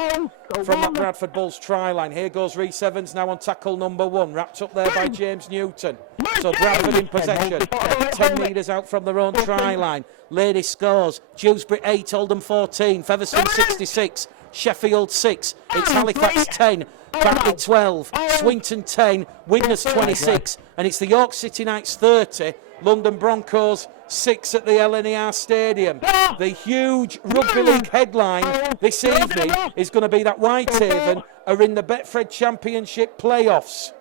from that Bradford Bulls try line. Here goes Rhys Evans now on tackle number 1. Wrapped up there by James Newton. So Bradford in possession. 10 metres out from their own try line. Lady scores. Dewsbury 8, Oldham 14. Featherstone 66. Sheffield 6. It's Halifax 10. Batley 12. Swinton 10. Widnes 26. And it's the York City Knights 30. London Broncos 6 at the LNER Stadium. The huge Rugby League headline this evening is going to be that Whitehaven are in the Betfred Championship playoffs.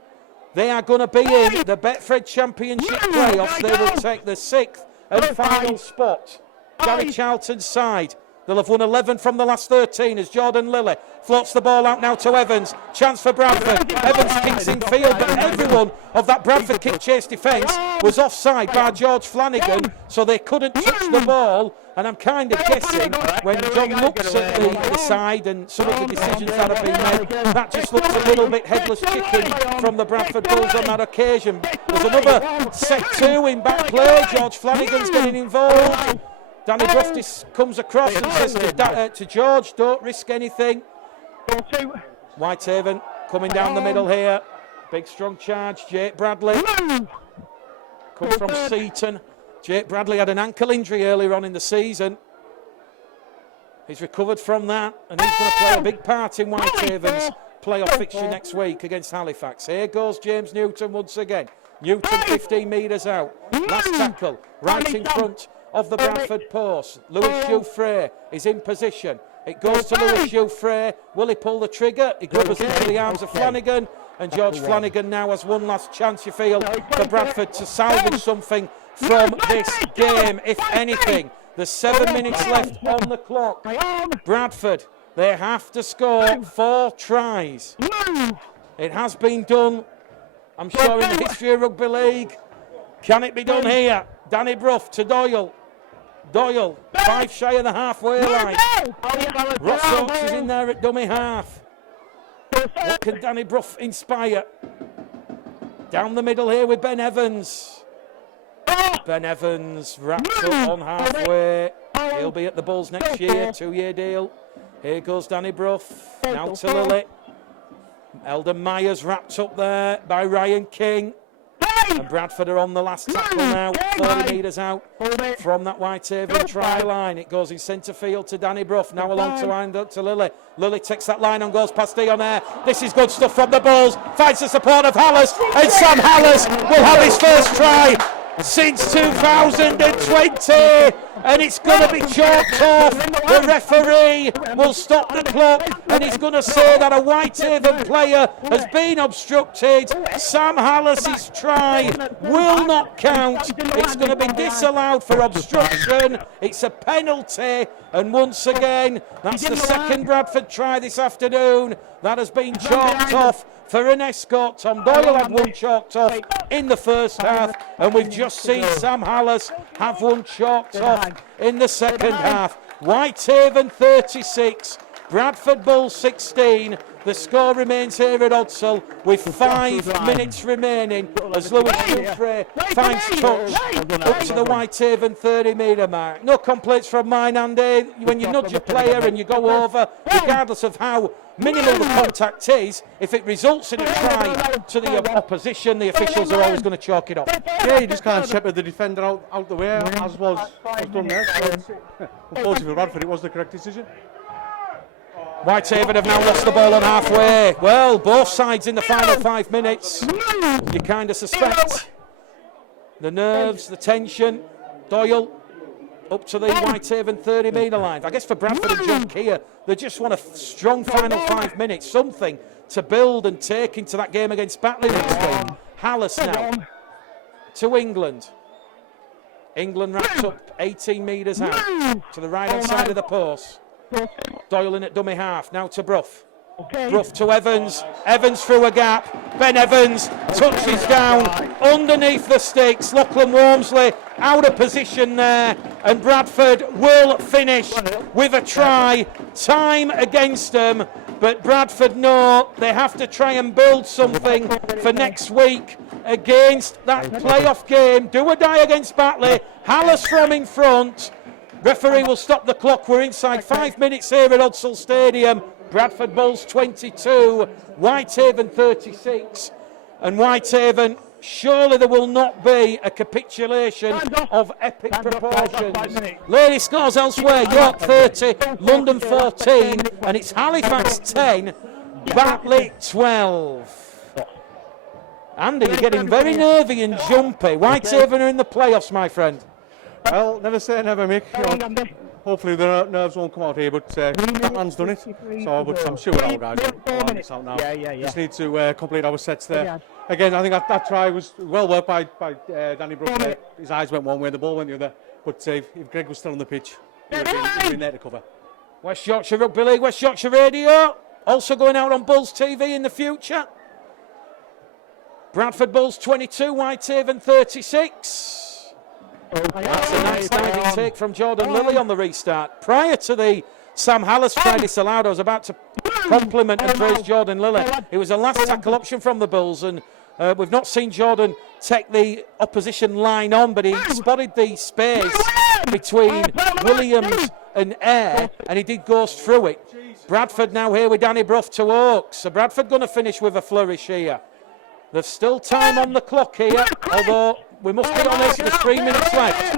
They are going to be in the Betfred Championship playoffs. They will take the 6th and final spot. Gary Charlton's side. They'll have won 11 from the last 13 as Jordan Lilly floats the ball out now to Evans. Chance for Bradford. Evans kicks in field, but everyone of that Bradford kick chase defence was offside by George Flanagan, so they couldn't touch the ball. And I'm kind of guessing when John looks at the side and some of the decisions that have been made, that just looks a little bit headless chicken from the Bradford Bulls on that occasion. There's another set 2 in back play. George Flanagan's getting involved. Danny Brough comes across and says to George, don't risk anything. Whitehaven coming down the middle here. Big strong charge. Jake Bradley comes from Seaton. Jake Bradley had an ankle injury earlier on in the season. He's recovered from that, and he's going to play a big part in Whitehaven's playoff fixture next week against Halifax. Here goes James Newton once again. Newton 15 metres out. Last tackle right in front of the Bradford post. Louis Jouffre is in position. It goes to Louis Jouffre. Will he pull the trigger? He grubbers into the arms of Flanagan. And George Flanagan now has one last chance, you feel, for Bradford to salvage something from this game, if anything. There's 7 minutes left on the clock. Bradford They have to score 4 tries. It has been done, I'm sure, in the history of Rugby League. Can it be done here? Danny Brough to Doyle. Doyle, 5 shy of the halfway line. Ross Oakes is in there at dummy half. What can Danny Brough inspire? Down the middle here with Ben Evans. Ben Evans wraps up on halfway. He'll be at the Bulls next year, 2-year deal. Here goes Danny Brough. Now to Lily. Eldon Myers wrapped up there by Ryan King. And Bradford are on the last tackle now, 40 metres out from that Whitehaven try line. It goes in centre field to Danny Brough, now along to wind up to Lily. Lily takes that line and goes past Dion there. This is good stuff from the Bulls, finds the support of Hallis, and Sam Hallis will have his first try since 2020, and it's going to be chalked off. The referee will stop the clock, and he's going to say that a Whitehaven player has been obstructed. Sam Hallis's try will not count. It's going to be disallowed for obstruction. It's a penalty, and once again, that's the second Bradford try this afternoon that has been chalked off for an escort. Tom Doyle had one chalked off in the first half, and we've just seen Sam Hallis have one chalked off in the second half. Whitehaven 36, Bradford Bulls 16. The score remains here at Odsall with 5 minutes remaining as Lewis Humphrey finds touch up to the Whitehaven 30-metre mark. No complaints from mine, Andy. When you nudge a player and you go over, regardless of how minimal the contact is, if it results in a try to the opposition, the officials are always going to chalk it off. Yeah, you just can't shepherd the defender out the way, as was done there. So unfortunately for Bradford, it was the correct decision. Whitehaven have now lost the ball on halfway. Well, both sides in the final 5 minutes. You kind of suspect the nerves, the tension. Doyle up to the Whitehaven 30-metre line. I guess for Bradford and John Keir, they just want a strong final 5 minutes, something to build and take into that game against Batley next game. Hallis now to England. England wraps up 18 metres out to the right-hand side of the post. Doyle in at dummy half, now to Brough. Brough to Evans, Evans through a gap, Ben Evans touches down underneath the sticks. Lachlan Wormsley out of position there, and Bradford will finish with a try. Time against them, but Bradford know they have to try and build something for next week against that playoff game. Do or die against Batley. Hallis from in front. Referee will stop the clock. We're inside 5 minutes here at Odsall Stadium. Bradford Bulls 22, Whitehaven 36. And Whitehaven, surely there will not be a capitulation of epic proportions. Lady scores elsewhere, York 30, London 14, and it's Halifax 10, Batley 12. Andy, you're getting very nervy and jumpy. Whitehaven are in the playoffs, my friend. Well, never say never, Mick. Hopefully the nerves won't come out here, but Batman's done it. So, but I'm sure our guys will hand this out now. Just need to complete our sets there. Again, I think that try was well worked by Danny Brough there. His eyes went one way, the ball went the other. But if Greg was still on the pitch, he would have been there to cover. West Yorkshire Rugby League, West Yorkshire Radio, also going out on Bulls TV in the future. Bradford Bulls 22, Whitehaven 36. That's a nice diving take from Jordan Lilly on the restart. Prior to the Sam Hallis try disallowed, I was about to compliment and praise Jordan Lilly. It was a last tackle option from the Bulls, and we've not seen Jordan take the opposition line on, but he spotted the space between Williams and Ayre, and he did ghost through it. Bradford now here with Danny Brough to Oakes. So Bradford going to finish with a flourish here. There's still time on the clock here, although we must be honest, there's 3 minutes left.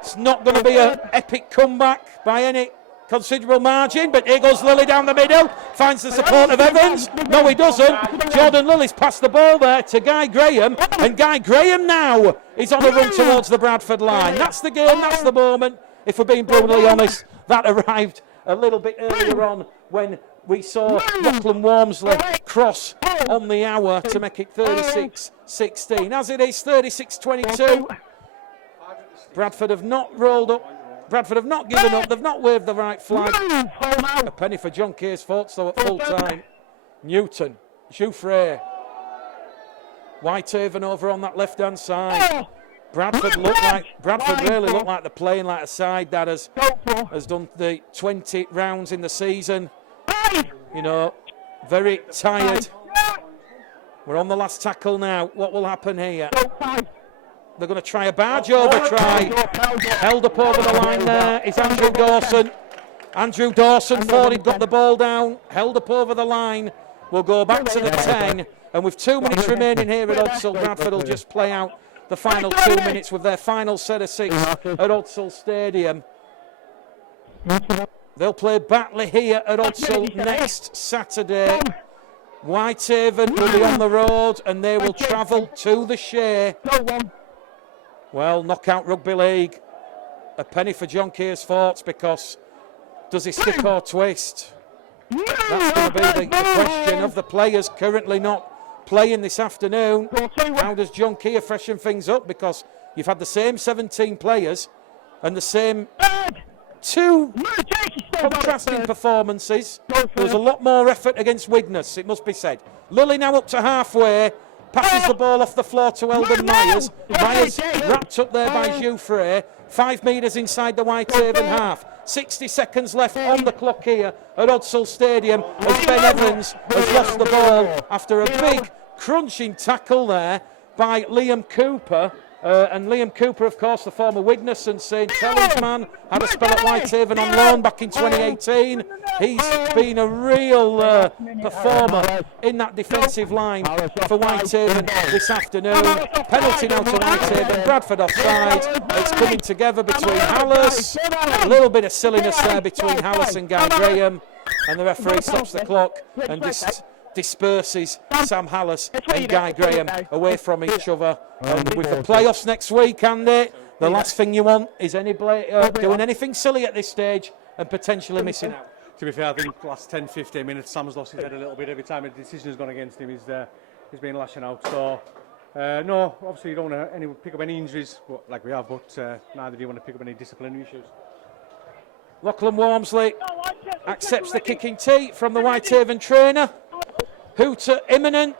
It's not going to be an epic comeback by any considerable margin, but here goes Lilly down the middle, finds the support of Evans. No, he doesn't. Jordan Lilly's passed the ball there to Guy Graham, and Guy Graham now is on a run towards the Bradford line. That's the game, that's the moment. If we're being brutally honest, that arrived a little bit earlier on when we saw Lachlan Wormsley cross on the hour to make it 36-16. As it is 36-22, Bradford have not rolled up Bradford have not given up. They've not waved the right flag. A penny for John Case-Forts, though, at full time. Newton, Jouffre. Whitehaven over on that left-hand side. Bradford really look like they're playing like a side that has done the 20 rounds in the season. You know, very tired. We're on the last tackle now. What will happen here? They're going to try a barge over try. Held up over the line there is Andrew Dawson. Andrew Dawson thought he'd got the ball down. Held up over the line. We'll go back to the 10. And with 2 minutes remaining here at Odsal, Bradford will just play out the final 2 minutes with their final set of 6 at Odsal Stadium. They'll play Batley here at Odsal next Saturday. Whitehaven will be on the road and they will travel to the Shea. Well, knockout rugby league. A penny for John Case-Forts, because does he stick or twist? That's going to be the question of the players currently not playing this afternoon. How does John Keir freshen things up? Because you've had the same 17 players and the same 2 contrasting performances. There was a lot more effort against Widnes, it must be said. Lilly now up to halfway. Passes the ball off the floor to Eldon Myers. Myers wrapped up there by Jouffre. 5 metres inside the Whitehaven half. 60 seconds left on the clock here at Odsal Stadium as Ben Evans has lost the ball after a big crunching tackle there by Liam Cooper. And Liam Cooper, of course, the former Widnes and St Helens man, had a spell at Whitehaven on loan back in 2018. He's been a real performer in that defensive line for Whitehaven this afternoon. Penalty now to Whitehaven. Bradford offside. It's coming together between Hallis. A little bit of silliness there between Hallis and Guy Graham. And the referee stops the clock and just disperses Sam Hallis and Guy Graham away from each other. And with the playoffs next week, Andy, the last thing you want is any doing anything silly at this stage and potentially missing out. To be fair, I think the last 10-15 minutes, Sam's lost his head a little bit. Every time a decision has gone against him, he's been lashing out. So, no, obviously you don't want to pick up any injuries, like we have, but neither do you want to pick up any disciplinary issues. Lachlan Walmsley accepts the kicking tee from the Whitehaven trainer. Hooter imminent.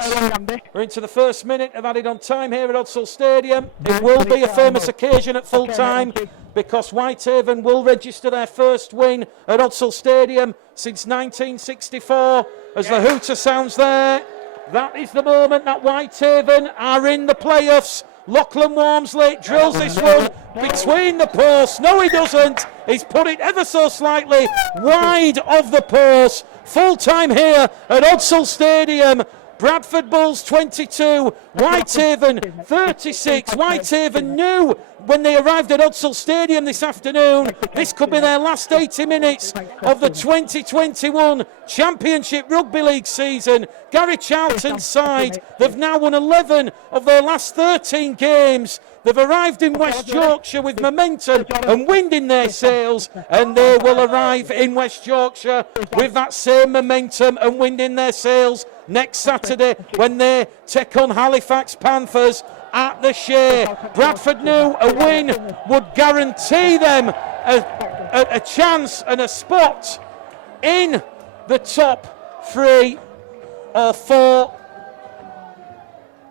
We're into the first minute of added on time here at Odsal Stadium. It will be a famous occasion at full time, because Whitehaven will register their first win at Odsal Stadium since 1964. As the hooter sounds there, that is the moment that Whitehaven are in the playoffs. Lachlan Walmsley drills this one between the posts. No, he doesn't. He's put it ever so slightly wide of the post. Full time here at Odsal Stadium. Bradford Bulls 22, Whitehaven 36. Whitehaven knew when they arrived at Odsal Stadium this afternoon this could be their last 80 minutes of the 2021 Championship Rugby League season. Gary Charlton's side, they've now won 11 of their last 13 games. They've arrived in West Yorkshire with momentum and wind in their sails, and they will arrive in West Yorkshire with that same momentum and wind in their sails next Saturday when they take on Halifax Panthers at the Shea. Bradford knew a win would guarantee them a chance and a spot in the top 3 or 4.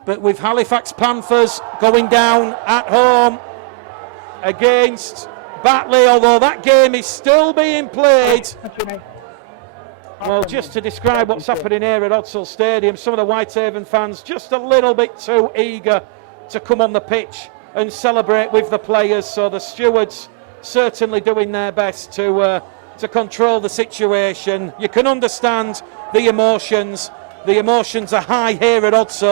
But with Halifax Panthers going down at home against Batley, although that game is still being played. Well, just to describe what's happening here at Odsal Stadium, some of the Whitehaven fans just a little bit too eager to come on the pitch and celebrate with the players. So the stewards certainly doing their best to control the situation. You can understand the emotions. The emotions are high here at Odsal.